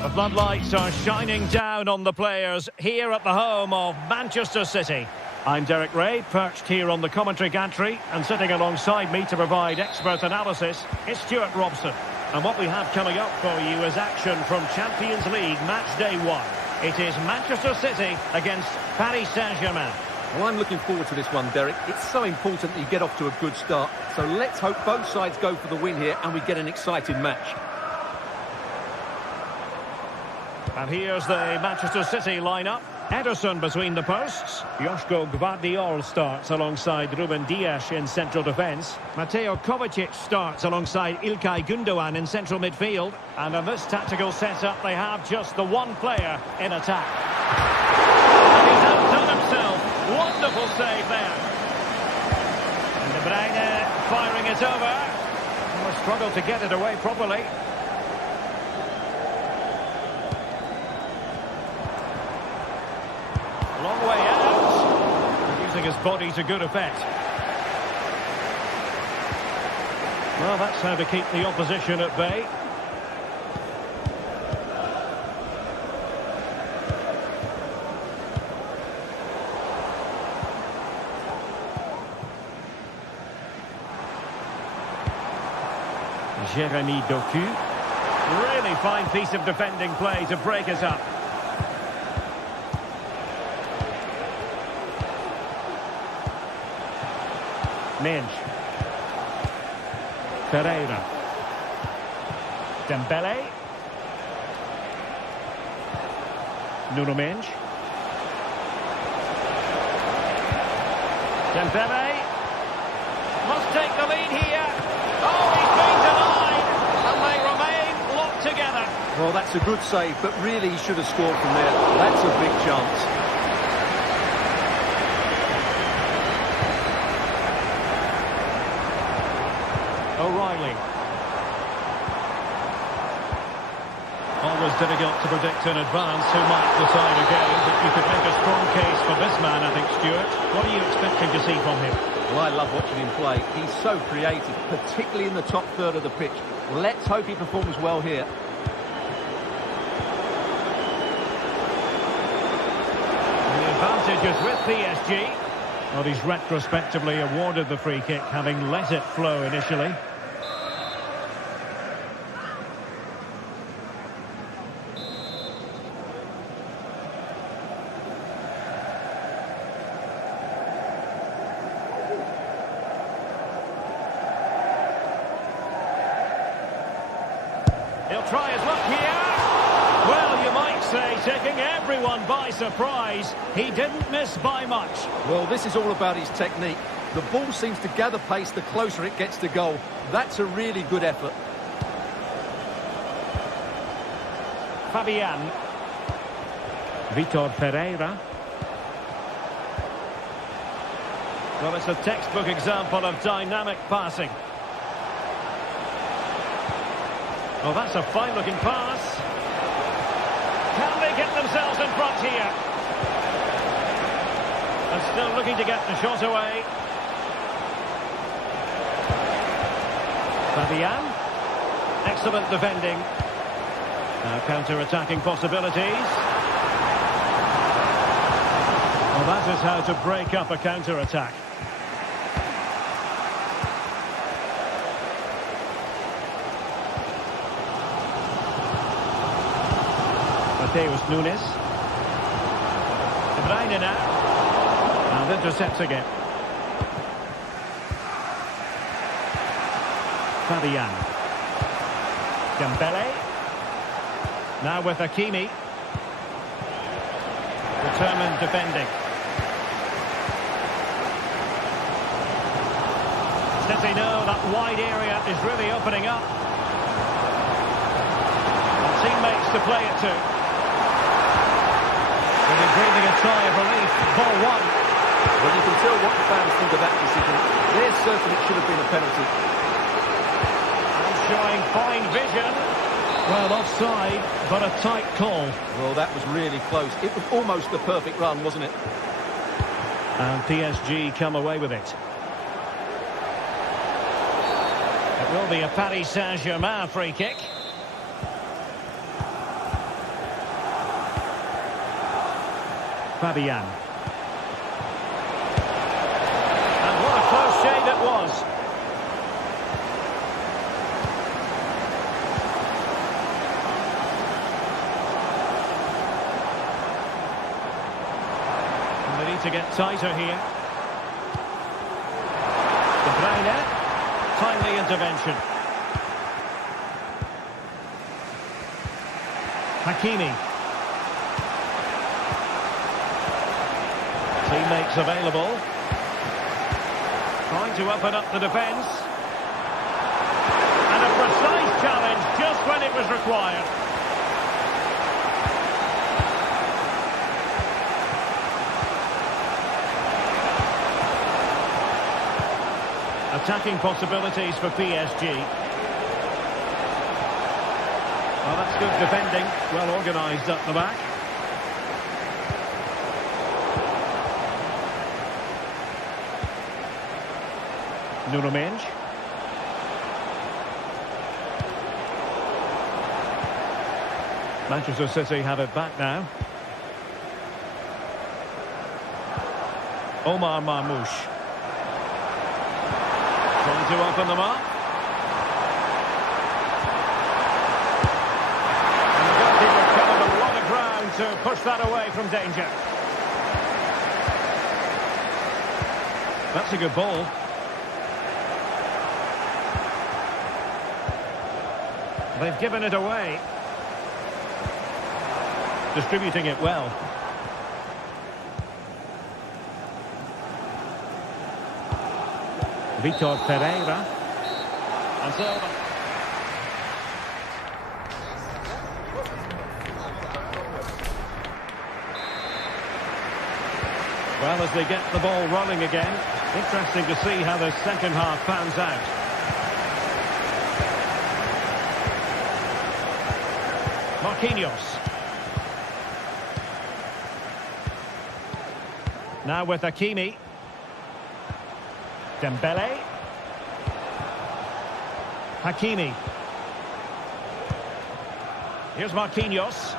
The floodlights are shining down on the players here at the home of Manchester City. I'm Derek Ray, perched here on the commentary gantry, and sitting alongside me to provide expert analysis is Stuart Robson. And what we have coming up for you is action from Champions League match day 1. It is Manchester City against Paris Saint-Germain. Well, I'm looking forward to this one, Derek. It's so important that you get off to a good start. So let's hope both sides go for the win here and we get an exciting match. And here's the Manchester City lineup. Ederson between the posts. Joško Gvardiol starts alongside Ruben Dias in central defence. Mateo Kovacic starts alongside İlkay Gündoğan in central midfield. And in this tactical setup, they have just the one player in attack. And he's outdone himself. Wonderful save there. And De Bruyne firing it over. And struggled to get it away properly. Long way out. Using his body to good effect. Well, that's how to keep the opposition at bay. Jeremy Doku. Really fine piece of defending play to break us up. Minge. Pereira. Dembele. Nuno Minge. Dembele. Must take the lead here. Oh, he's been denied. And they remain locked together. Well, that's a good save, but really he should have scored from there. That's a big chance. O'Reilly. Always difficult to predict in advance who might decide a game, but you could make a strong case for this man, I think, Stuart. What are you expecting to see from him? Well, I love watching him play. He's so creative, particularly in the top third of the pitch. Let's hope he performs well here. And the advantage is with PSG. Well, he's retrospectively awarded the free kick, having let it flow initially. He'll try his luck here. Well, you might say, taking everyone by surprise. He didn't miss by much. Well, this is all about his technique. The ball seems to gather pace the closer it gets to goal. That's a really good effort. Fabian. Vitor Pereira. Well, it's a textbook example of dynamic passing. Oh, that's a fine-looking pass. Can they get themselves in front here? And still looking to get the shot away. Fabian. Excellent defending. Now counter-attacking possibilities. Well, that is how to break up a counter-attack. Mateus Nunes. De Bruyne now. And intercepts again. Fabian. Dembele. Now with Hakimi. Determined defending. City know that wide area is really opening up. And teammates to play it to. Breathing a sigh of relief. Ball one. Well, you can tell what the fans think of that decision. They're certain it should have been a penalty. And showing fine vision. Well, offside, but a tight call. Well, that was really close. It was almost the perfect run, wasn't it? And PSG come away with it. Will be a Paris Saint-Germain free kick. Fabian. And what a close shave it was. And they need to get tighter here. De Bruyne. Timely intervention. Hakimi. Teammates available. Trying to open up the defence. And a precise challenge just when it was required. Attacking possibilities for PSG. Well, that's good defending. Well organised up the back. Nuno Mendes. Manchester City have it back now. Omar Marmoush. Trying to open them up. And the goalkeeper covered a lot of ground to push that away from danger. That's a good ball. They've given it away. Distributing it well. Vitor Pereira. And so... Well, as they get the ball rolling again, interesting to see how the second half pans out. Marquinhos. Now with Hakimi. Dembele. Hakimi. Here's Marquinhos.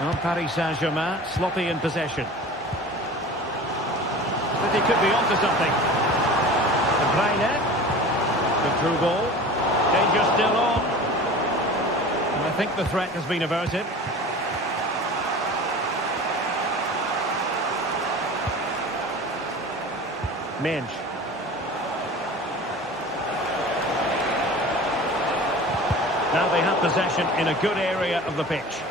Well, Paris Saint-Germain sloppy in possession. But he could be onto something. De Bruyne. The through ball. Danger still on. And I think the threat has been averted. Mendes. Now they have possession in a good area of the pitch.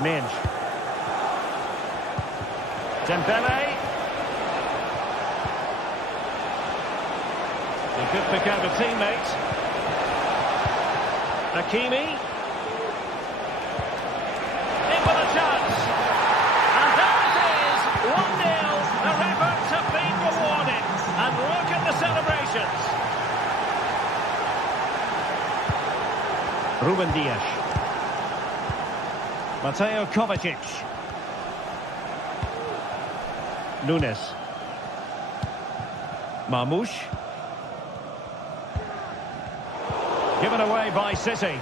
Mendes. Dembele. He could pick out a teammate. Hakimi. In with a chance. And there it is. 1-0. Their efforts have been rewarded. And look at the celebrations. Ruben Dias. Mateo Kovacic. Nunes. Marmoush. Given away by City.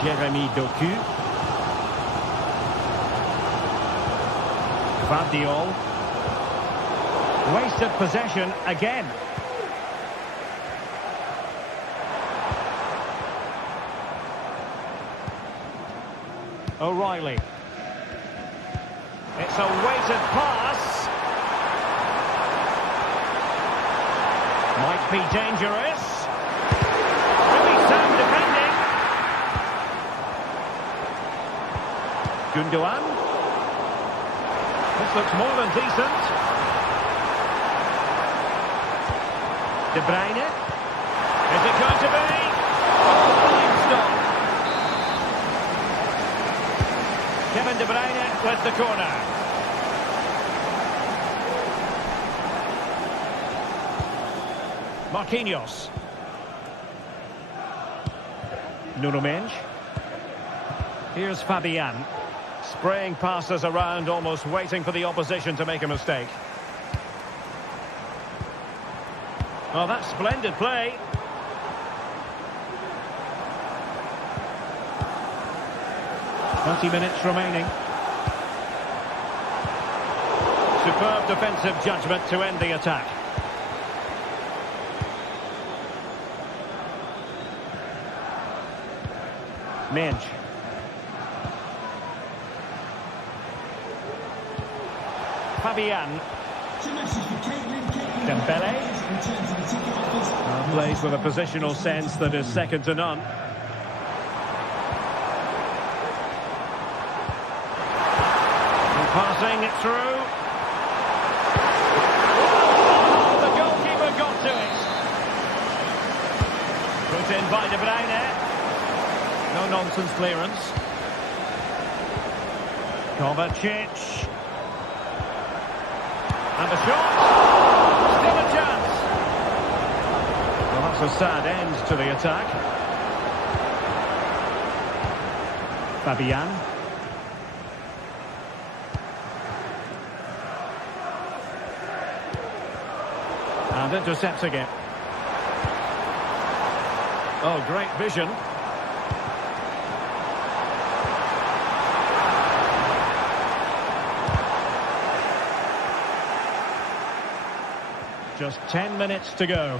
Jérémy Doku. Vardiol. Wasted possession again. O'Reilly. It's a weighted pass. Might be dangerous. Really sound defending. Gundogan. This looks more than decent. De Bruyne. Is it going to be? Oh, fine stop. Kevin De Bruyne with the corner. Marquinhos. Nuno Mendes. Here's Fabian. Spraying passes around, almost waiting for the opposition to make a mistake. Oh, that's splendid play. .20 minutes remaining. Superb defensive judgment to end the attack. Mendes. Fabian. Dembele. Plays with a positional sense that is second to none. And passing it through. Oh, the goalkeeper got to it. Put in by De Bruyne. No-nonsense clearance. Kovacic. And the shot. Still a chance. Well, that's a sad end to the attack. Fabian. And intercepting it. Oh, great vision. Just 10 minutes to go.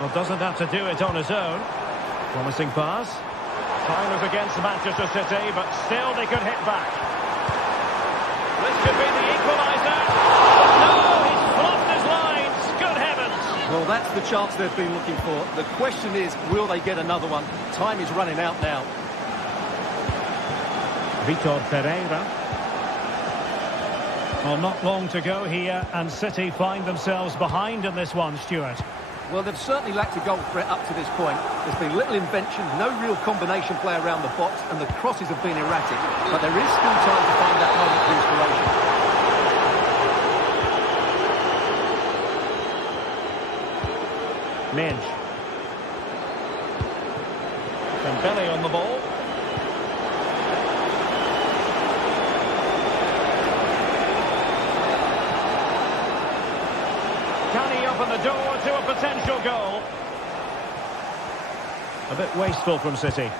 Well, doesn't have to do it on his own. Promising pass. Time is against Manchester City, but still they could hit back. This could be the equaliser. No, he's flopped his lines. Good heavens. Well, that's the chance they've been looking for. The question is, will they get another one? Time is running out now. Vitor Pereira. Well, not long to go here, and City find themselves behind in this one, Stuart. Well, they've certainly lacked a goal threat up to this point. There's been little invention, no real combination play around the box, and the crosses have been erratic. But there is still time to find that moment of inspiration. Mendes. Dembele on the ball. Can he open the door to a potential goal? A bit wasteful from City.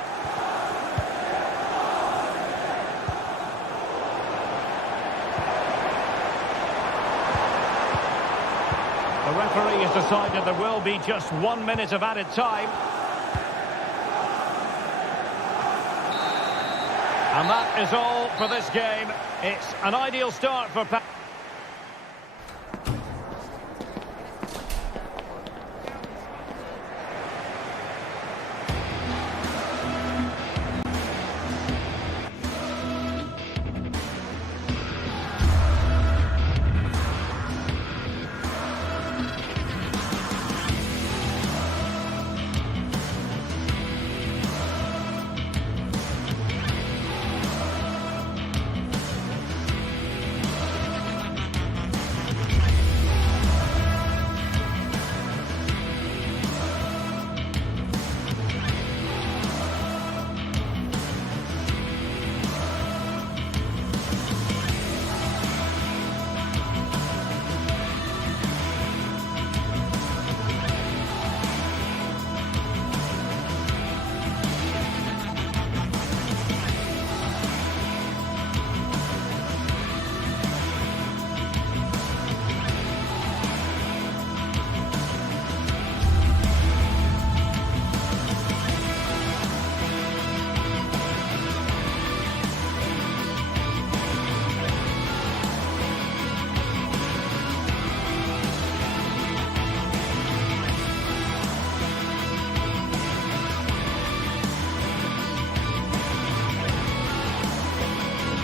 The referee has decided there will be just 1 minute of added time. And that is all for this game. It's an ideal start for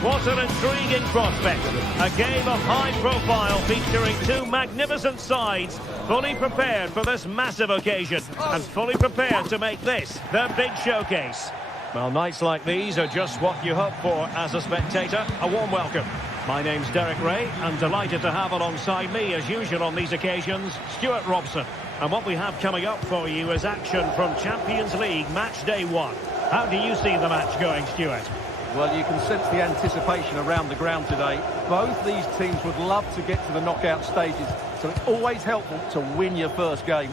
What an intriguing prospect. A game of high profile featuring two magnificent sides, fully prepared for this massive occasion and fully prepared to make this their big showcase. Well, nights like these are just what you hope for as a spectator. A warm welcome. My name's Derek Ray. I'm delighted to have alongside me, as usual on these occasions, Stuart Robson. And what we have coming up for you is action from Champions League Match Day 1. How do you see the match going, Stuart? Well, you can sense the anticipation around the ground today. Both these teams would love to get to the knockout stages, so it's always helpful to win your first game.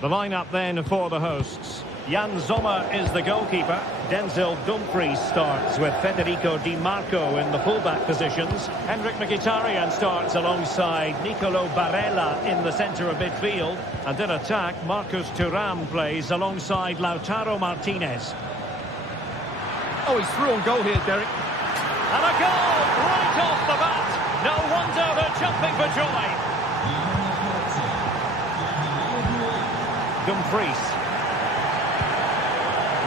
The lineup then for the hosts. Jan Sommer is the goalkeeper. Denzel Dumfries starts with Federico Di Marco in the fullback positions. Henrik Mkhitaryan starts alongside Nicolo Barella in the centre of midfield. And in attack, Marcus Thuram plays alongside Lautaro Martinez. Oh, he's through on goal here, Derek. And a goal right off the bat. No wonder they're jumping for joy. Dumfries.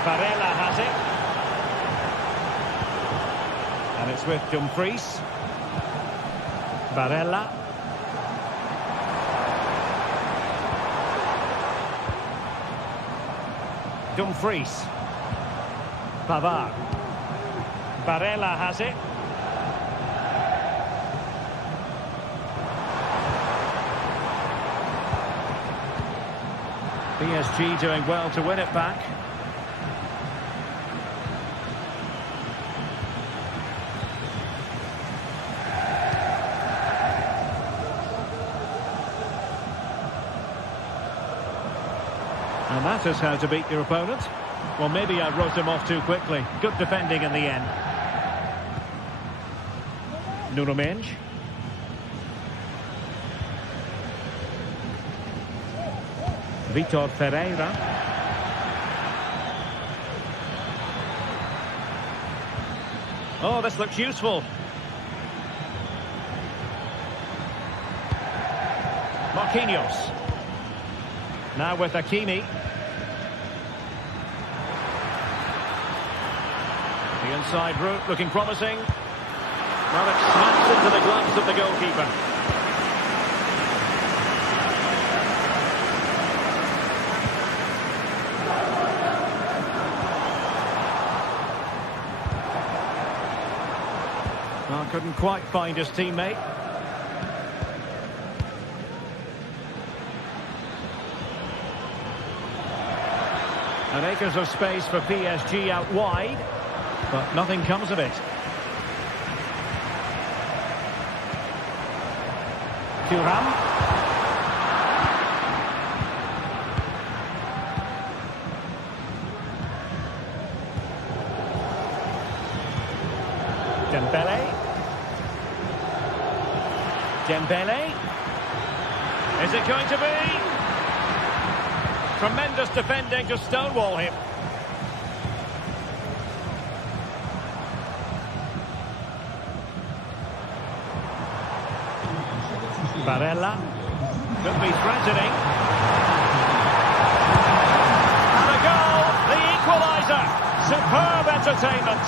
Barella has it. And it's with Dumfries. Barella. Dumfries. Pavard. Barella has it. PSG doing well to win it back. And that is how to beat your opponent. Well, maybe I wrote him off too quickly. Good defending in the end. Nuno Mendes. Vitor Ferreira. Oh, this looks useful. Marquinhos. Now with Hakimi. The inside route looking promising. Well, it smacks into the gloves of the goalkeeper. Well, couldn't quite find his teammate. And acres of space for PSG out wide, but nothing comes of it. Thuram. Dembele. Dembele. Is it going to be? Tremendous defending to stonewall him. Barella. Could be threatening. And a goal! The equaliser! Superb entertainment.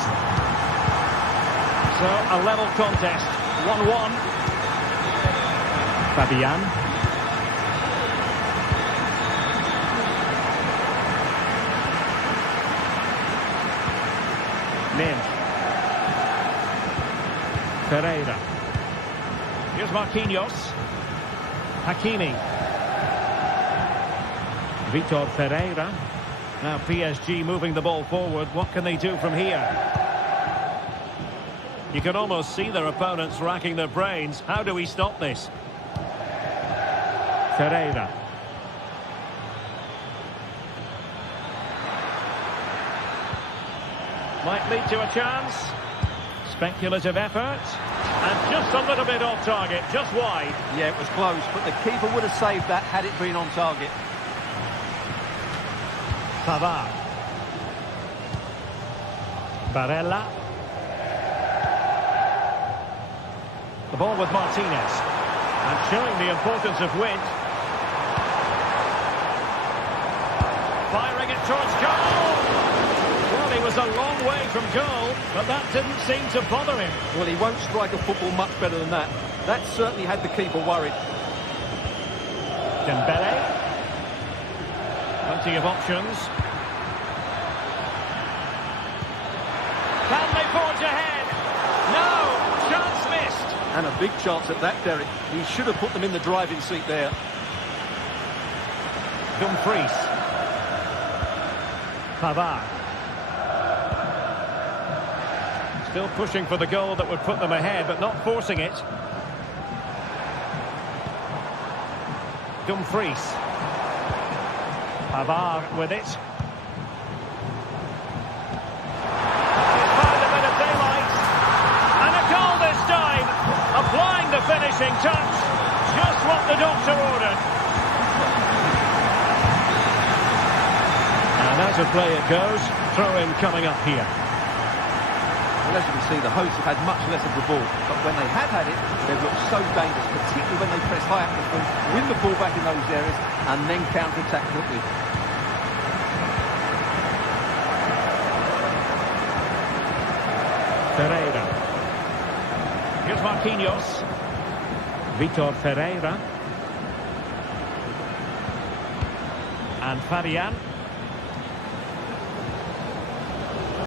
So, a level contest. 1-1. Fabian. Mendes. Pereira. Here's Marquinhos. Hakimi. Vitor Pereira. Now PSG moving the ball forward. What can they do from here? You can almost see their opponents racking their brains. How do we stop this? Pereira. Might lead to a chance. Speculative effort. And just a little bit off target, just wide. Yeah, it was close, but the keeper would have saved that had it been on target. Pavard. Barella. The ball with Martinez. And showing the importance of width. Firing it towards goal. was a long way from goal, but that didn't seem to bother him. Well, he won't strike a football much better than that. That certainly had the keeper worried. Dembele. Plenty of options. Can they forge ahead? No! Chance missed! And a big chance at that, Derek. He should have put them in the driving seat there. Dumfries. Pavard. Still pushing for the goal that would put them ahead, but not forcing it. Dumfries. Pavard with it. He's found a bit of daylight. And a goal this time. Applying the finishing touch. Just what the doctor ordered. And as a play it goes, throw-in coming up here. Well, as you can see, the hosts have had much less of the ball, but when they have had it, they've looked so dangerous, particularly when they press high up the field, win the ball back in those areas, and then counter-attack quickly. Ferreira. Here's Marquinhos. Vitor Ferreira. And Fabian.